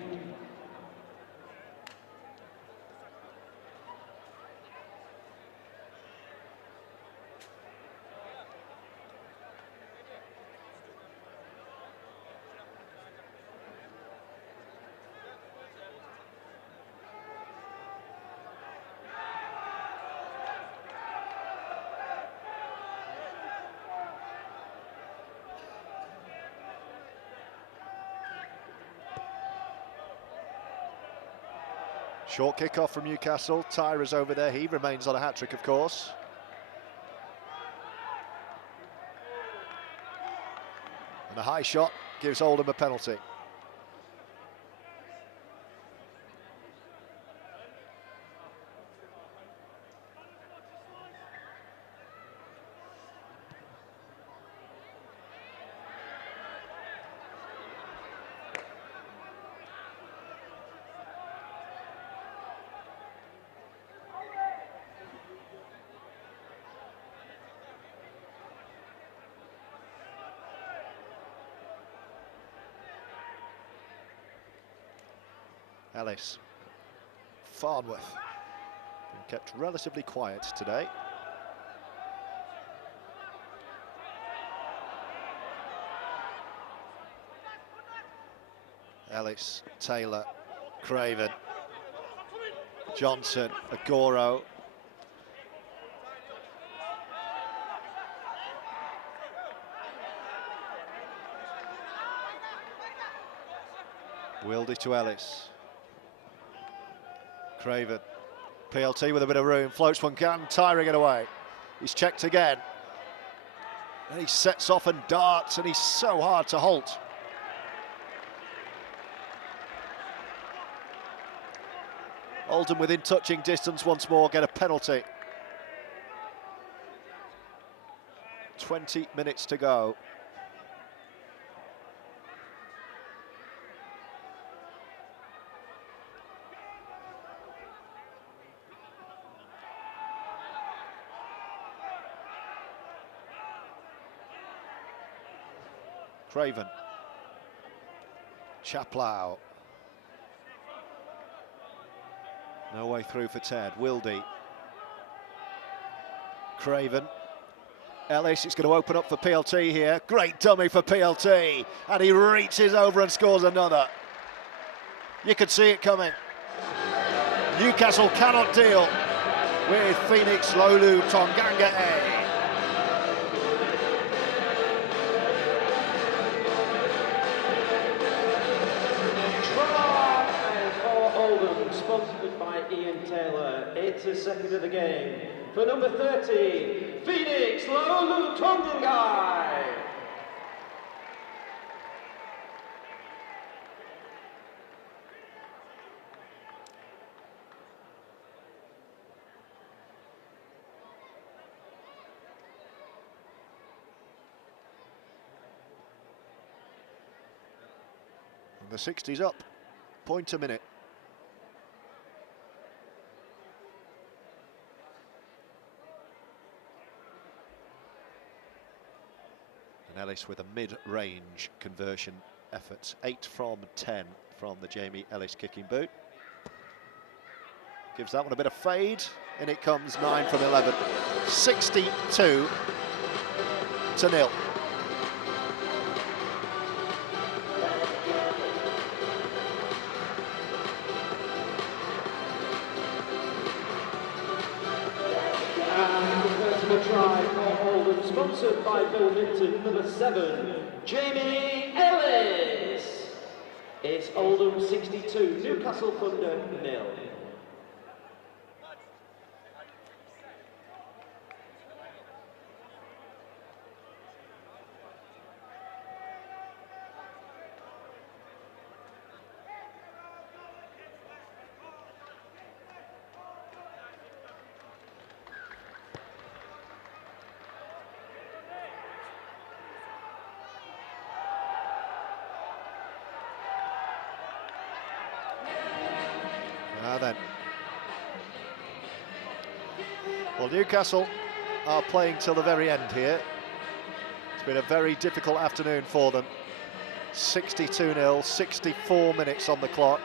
Short kick-off from Newcastle. Tyrer's over there. He remains on a hat-trick, of course. And a high shot gives Oldham a penalty. Ellis. Farnworth. Been kept relatively quiet today. Ellis, Taylor, Craven, Johnson, Agoro. Wildy to Ellis. Craven, PLT with a bit of room, floats one gun, Tyrer it away. He's checked again. And he sets off and darts, and he's so hard to halt. Oldham within touching distance once more, get a penalty. 20 minutes to go. Craven. J.Chapelhow. No way through for Ted. Wildy. Craven. Ellis, it's going to open up for PLT here. Great dummy for PLT. And he reaches over and scores another. You could see it coming. Newcastle cannot deal with Phoenix Laulu-Togaga'e. Oldham, sponsored by Ian Taylor. It's the second of the game. For number 30, Phoenix Laulu-Togaga'e. And the 60's up. Point a minute. Ellis with a mid-range conversion effort. 8 from 10 from the Jamie Ellis kicking boot. Gives that one a bit of fade, and it comes 9 from 11. 62-0. Try for Oldham, sponsored by Bill Minton, number 7, Jamie Ellis. It's Oldham 62, Newcastle Thunder 0. Now then. Well, Newcastle are playing till the very end here. It's been a very difficult afternoon for them. 62-0, 64 minutes on the clock.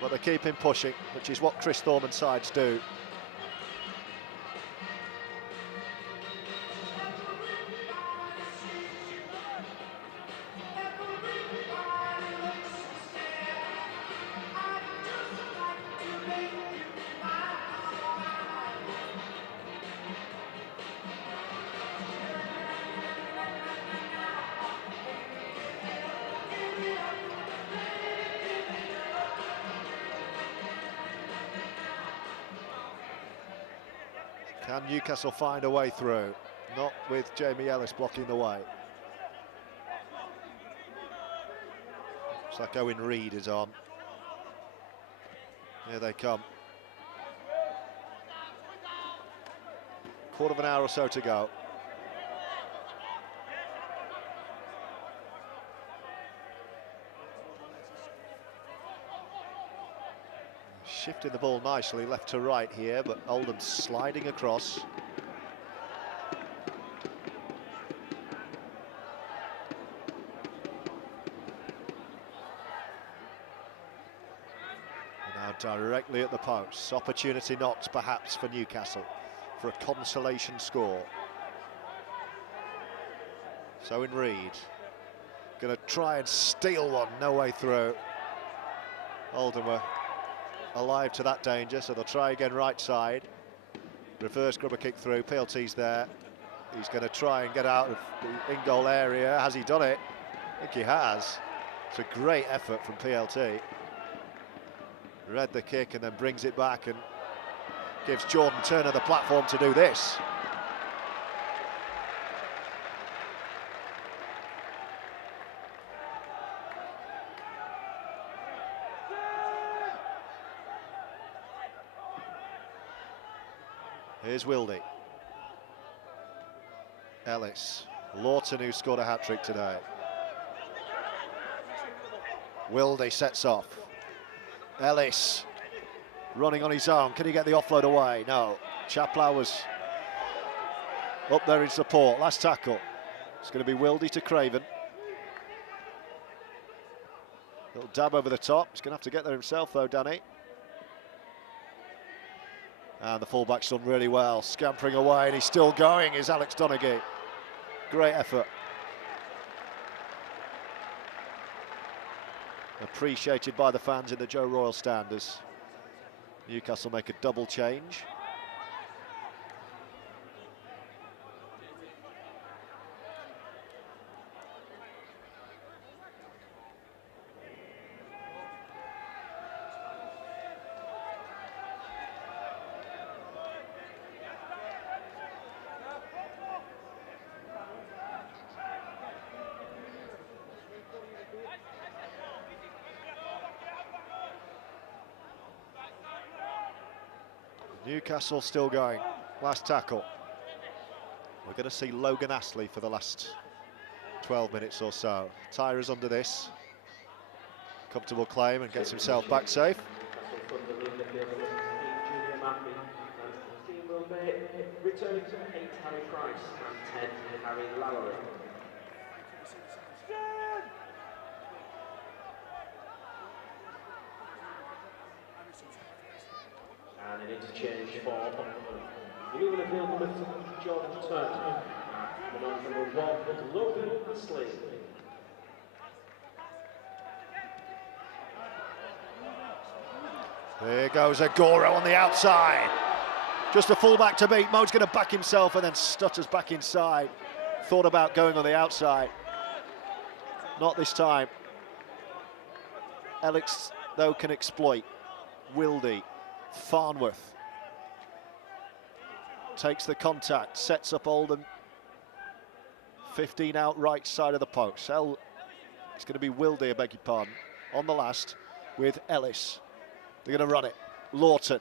But they keep him pushing, which is what Chris Thorman's sides do. Can Newcastle find a way through? Not with Jamie Ellis blocking the way. Looks like Owen Reid is on. Here they come. Quarter of an hour or so to go. Shifting the ball nicely left to right here, but Oldham sliding across. Now directly at the post. Opportunity knocked perhaps for Newcastle for a consolation score. So in Reid, going to try and steal one, no way through. Oldham were alive to that danger, so they'll try again right side. Reverse grubber kick through, PLT's there. He's going to try and get out of the in-goal area. Has he done it? I think he has. It's a great effort from PLT. Read the kick and then brings it back and gives Jordan Turner the platform to do this. Here's Wildy. Ellis. Lawton, who scored a hat-trick today. Wildy sets off. Ellis running on his own. Can he get the offload away? No. J.Chapelhow was up there in support. Last tackle. It's going to be Wildy to Craven. Little dab over the top. He's going to have to get there himself, though, Danny. And the fullback's done really well, scampering away, and he's still going, is Laulu-Togaga'e. Great effort. Appreciated by the fans in the Joe Royal stand as Newcastle make a double change. Newcastle still going. Last tackle. We're going to see Logan Astley for the last 12 minutes or so. Tyrer's under this. Comfortable claim and gets himself back safe. Returning to 8 Harry Price and 10 Harry Laulu. And an interchange for Oldham. The field number 2, Jordan Turner. And on number 1, Logan Astley. There goes Agoro on the outside. Just a fullback to beat. Mo's going to back himself and then stutters back inside. Thought about going on the outside. Not this time. Alex, though, can exploit. Wildy. Farnworth takes the contact, sets up Oldham. 15 out right side of the post. It's going to be Wildy, I beg your pardon, on the last with Ellis. They're going to run it. Lawton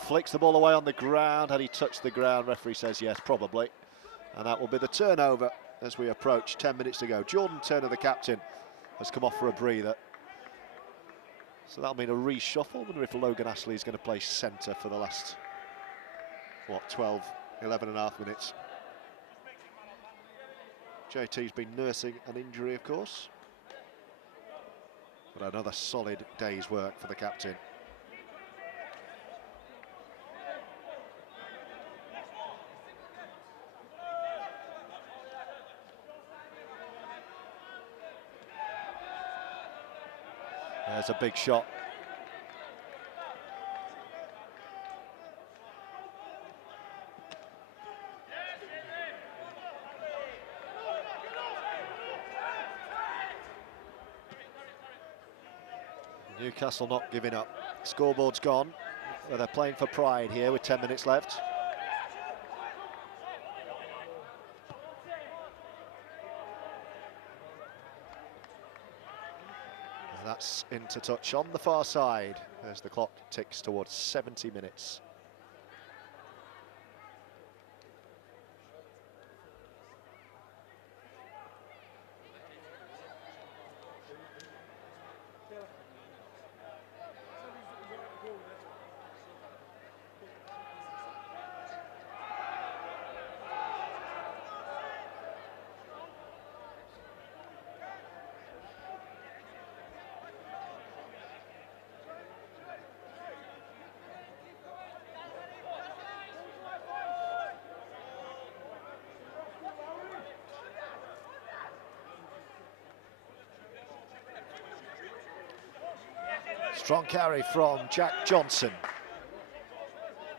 flicks the ball away on the ground. Had he touched the ground? Referee says yes, probably. And that will be the turnover as we approach 10 minutes to go. Jordan Turner, the captain, has come off for a breather. So that'll mean a reshuffle. I wonder if Logan Astley is going to play centre for the last, 11 and a half minutes. JT's been nursing an injury, of course. But another solid day's work for the captain. There's a big shot. Newcastle not giving up. Scoreboard's gone. Well, they're playing for pride here with 10 minutes left. That's into touch on the far side as the clock ticks towards 70 minutes. Strong carry from Jack Johnson.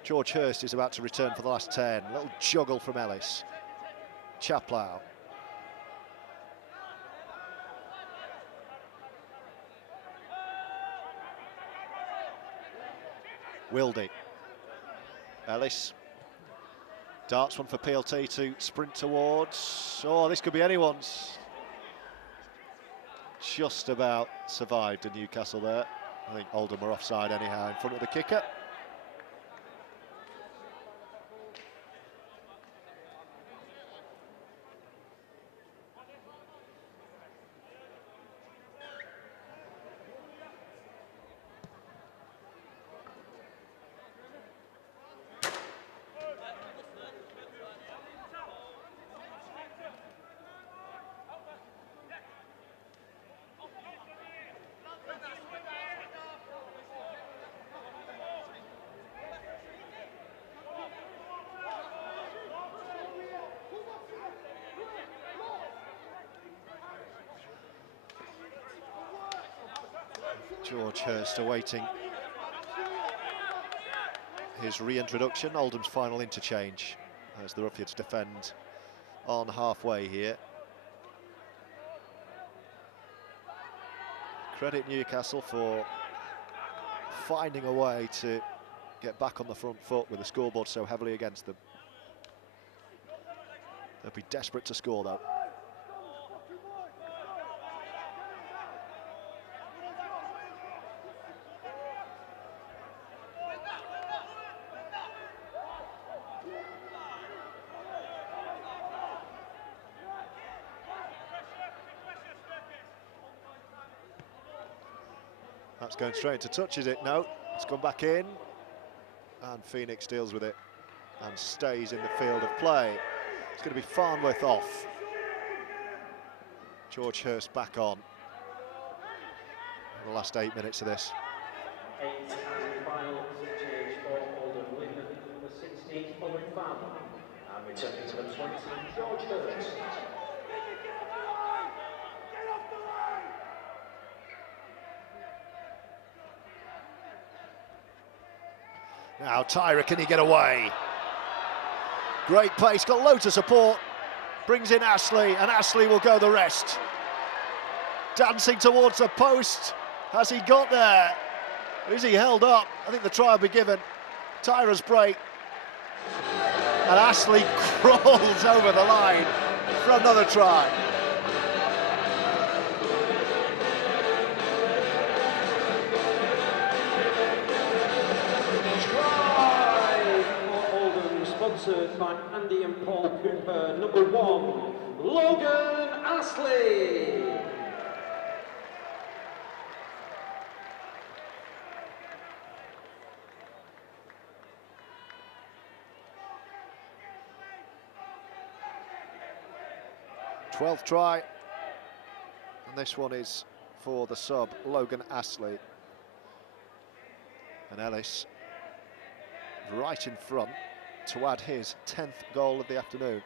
George Hurst is about to return for the last 10. A little juggle from Ellis. J.Chapelhow. Wildy. Ellis. Darts one for PLT to sprint towards. Oh, this could be anyone's. Just about survived in Newcastle there. I think Oldham were offside anyhow in front of the kicker. George Hurst awaiting his reintroduction. Oldham's final interchange as the Ruffians defend on halfway here. Credit Newcastle for finding a way to get back on the front foot with the scoreboard so heavily against them. They'll be desperate to score though. That's going straight into touch, is it? No, it's gone back in. And Phoenix deals with it and stays in the field of play. It's going to be Farnworth off. George Hurst back on. In the last 8 minutes of this. 8 and final change for Oldham, leaving number 16, Owen Farmer, and returning to the 20, George Hurst. Now Tyrer, can he get away? Great pace, got loads of support. Brings in Astley, and Astley will go the rest. Dancing towards the post. Has he got there? Is he held up? I think the try will be given. Tyrer's break. And Astley crawls over the line for another try. Sponsored by Andy and Paul Cooper. Number 1, Logan Astley. Twelfth try, and this one is for the sub, Logan Astley. And Ellis right in front to add his 10th goal of the afternoon.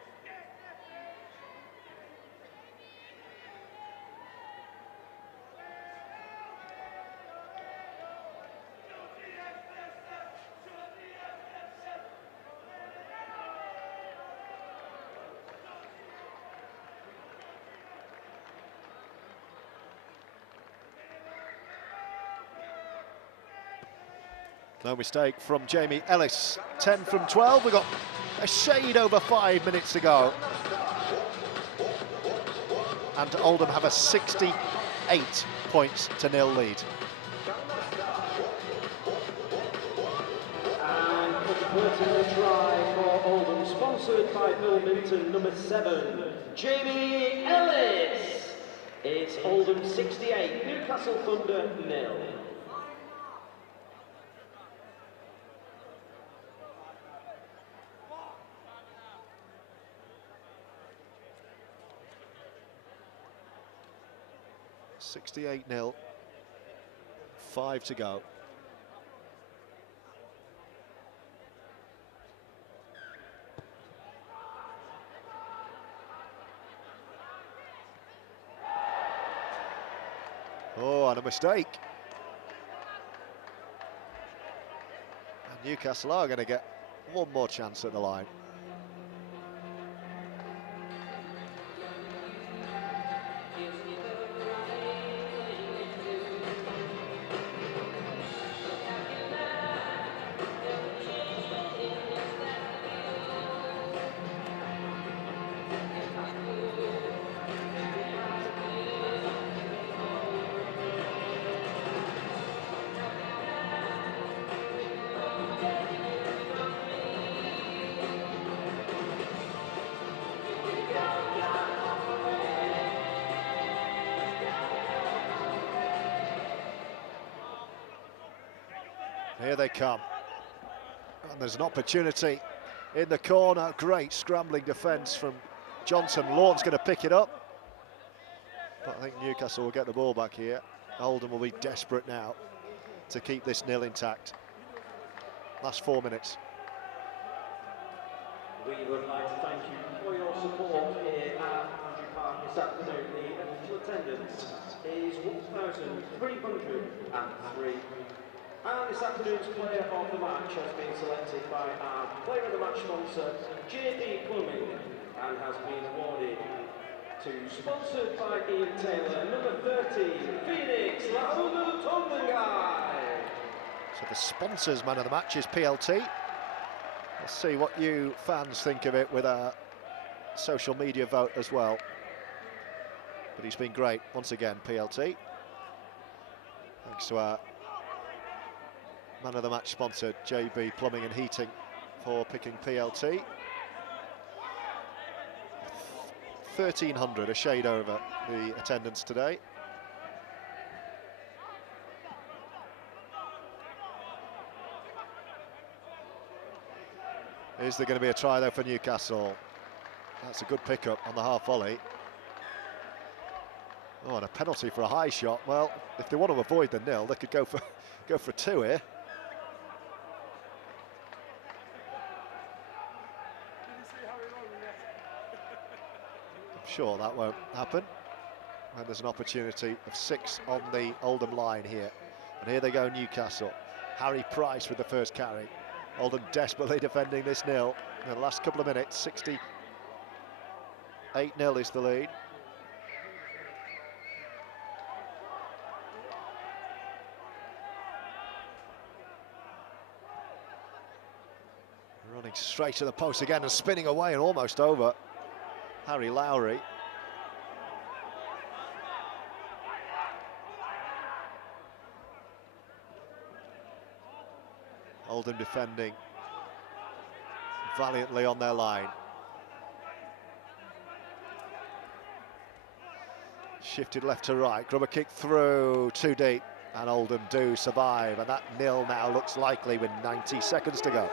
No mistake from Jamie Ellis. 10 from 12. We've got a shade over 5 minutes to go. And Oldham have a 68 points to 0 lead. And converting the try for Oldham, sponsored by Bill Minton, number 7, Jamie Ellis. It's Oldham 68, Newcastle Thunder 0. (68-0), 5 to go. Oh, and a mistake. And Newcastle are going to get one more chance at the line. Here they come. And there's an opportunity in the corner. Great scrambling defence from Johnson. Lawton's going to pick it up. But I think Newcastle will get the ball back here. Oldham will be desperate now to keep this 0 intact. Last 4 minutes. We would like to thank you for your support here at Andrew Park this afternoon. The official attendance is 1,300. this afternoon's player of the match has been selected by our player of the match sponsor, J.B. Plumbing, and has been awarded to, sponsored by Ian Taylor, number 13, Phoenix Laulu-Togaga'e. So the sponsors' man of the match is PLT. Let's see what you fans think of it with a social media vote as well. But he's been great once again, PLT. Thanks to our man of the match sponsor, JB Plumbing and Heating, for picking PLT. 1,300, a shade over the attendance today. Is there going to be a try though for Newcastle? That's a good pickup on the half volley. Oh, and a penalty for a high shot. Well, if they want to avoid the nil, they could go for two here. I'm sure that won't happen. And there's an opportunity of 6 on the Oldham line here. And here they go, Newcastle. Harry Price with the first carry. Oldham desperately defending this nil in the last couple of minutes. 8-0 is the lead. Running straight to the post again and spinning away and almost over. Harry Lowry. Oldham defending valiantly on their line. Shifted left to right, grubber kick through, too deep, and Oldham do survive, and that nil now looks likely with 90 seconds to go.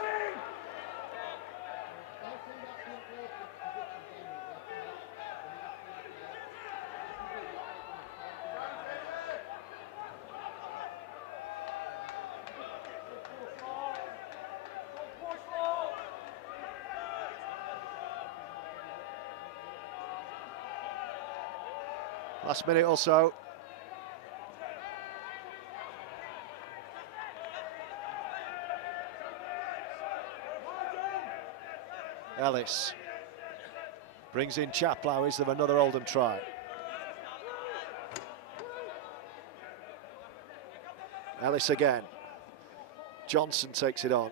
Last minute or so. Ellis brings in J.Chapelhow. Is there another Oldham try? Ellis again. Johnson takes it on.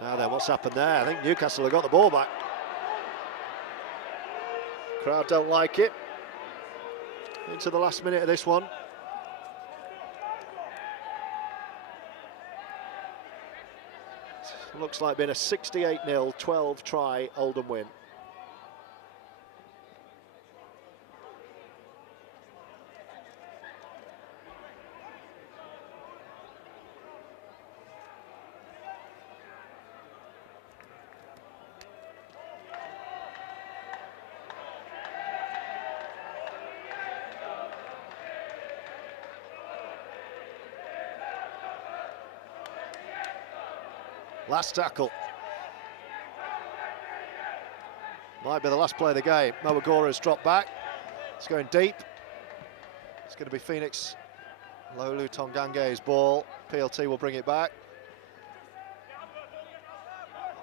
Now then, what's happened there? I think Newcastle have got the ball back. Crowd don't like it. Into the last minute of this one. Looks like being a 68-0, 12-try Oldham win. Last tackle. Might be the last play of the game. Agoro has dropped back. It's going deep. It's going to be Phoenix Laulu-Togaga'e's ball. PLT will bring it back.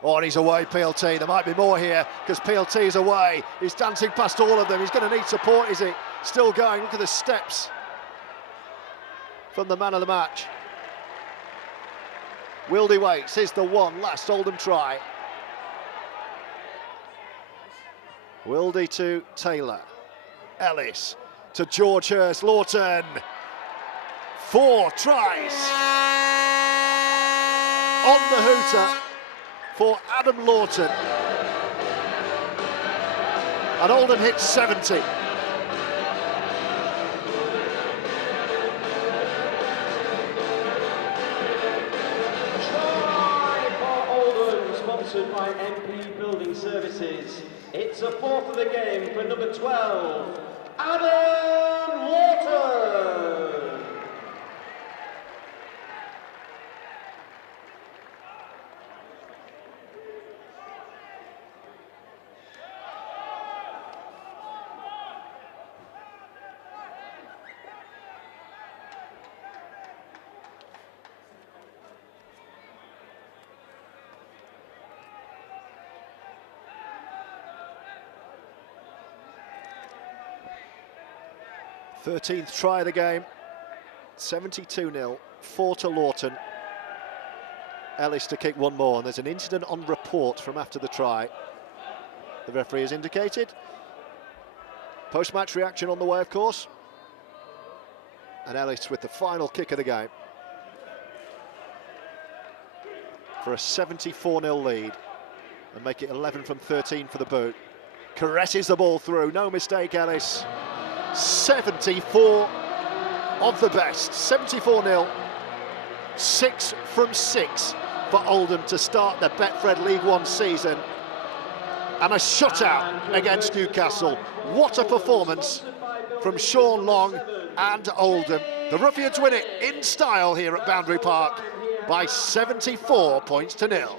Oh, and he's away, PLT. There might be more here because PLT is away. He's dancing past all of them. He's going to need support, is he? Still going. Look at the steps from the man of the match. Wildy waits, is the one last Oldham try. Wildy to Taylor. Ellis to George Hurst. Lawton. 4 tries on the hooter for Adam Lawton. And Oldham hits 70. Sponsored by MP Building Services. It's a 4th of the game for number 12, Adam Lawton. 13th try of the game, 72-0, 4 to Lawton. Ellis to kick one more, and there's an incident on report from after the try. The referee has indicated. Post-match reaction on the way, of course. And Ellis with the final kick of the game for a 74-0 lead, and make it 11 from 13 for the boot. Caresses the ball through, no mistake, Ellis. 74 of the best, 74-0. 6 from 6 for Oldham to start the Betfred League One season. And a shutout against Newcastle. What a performance from Sean Long and Oldham. The Ruffians win it in style here at Boundary Park by 74 points to 0.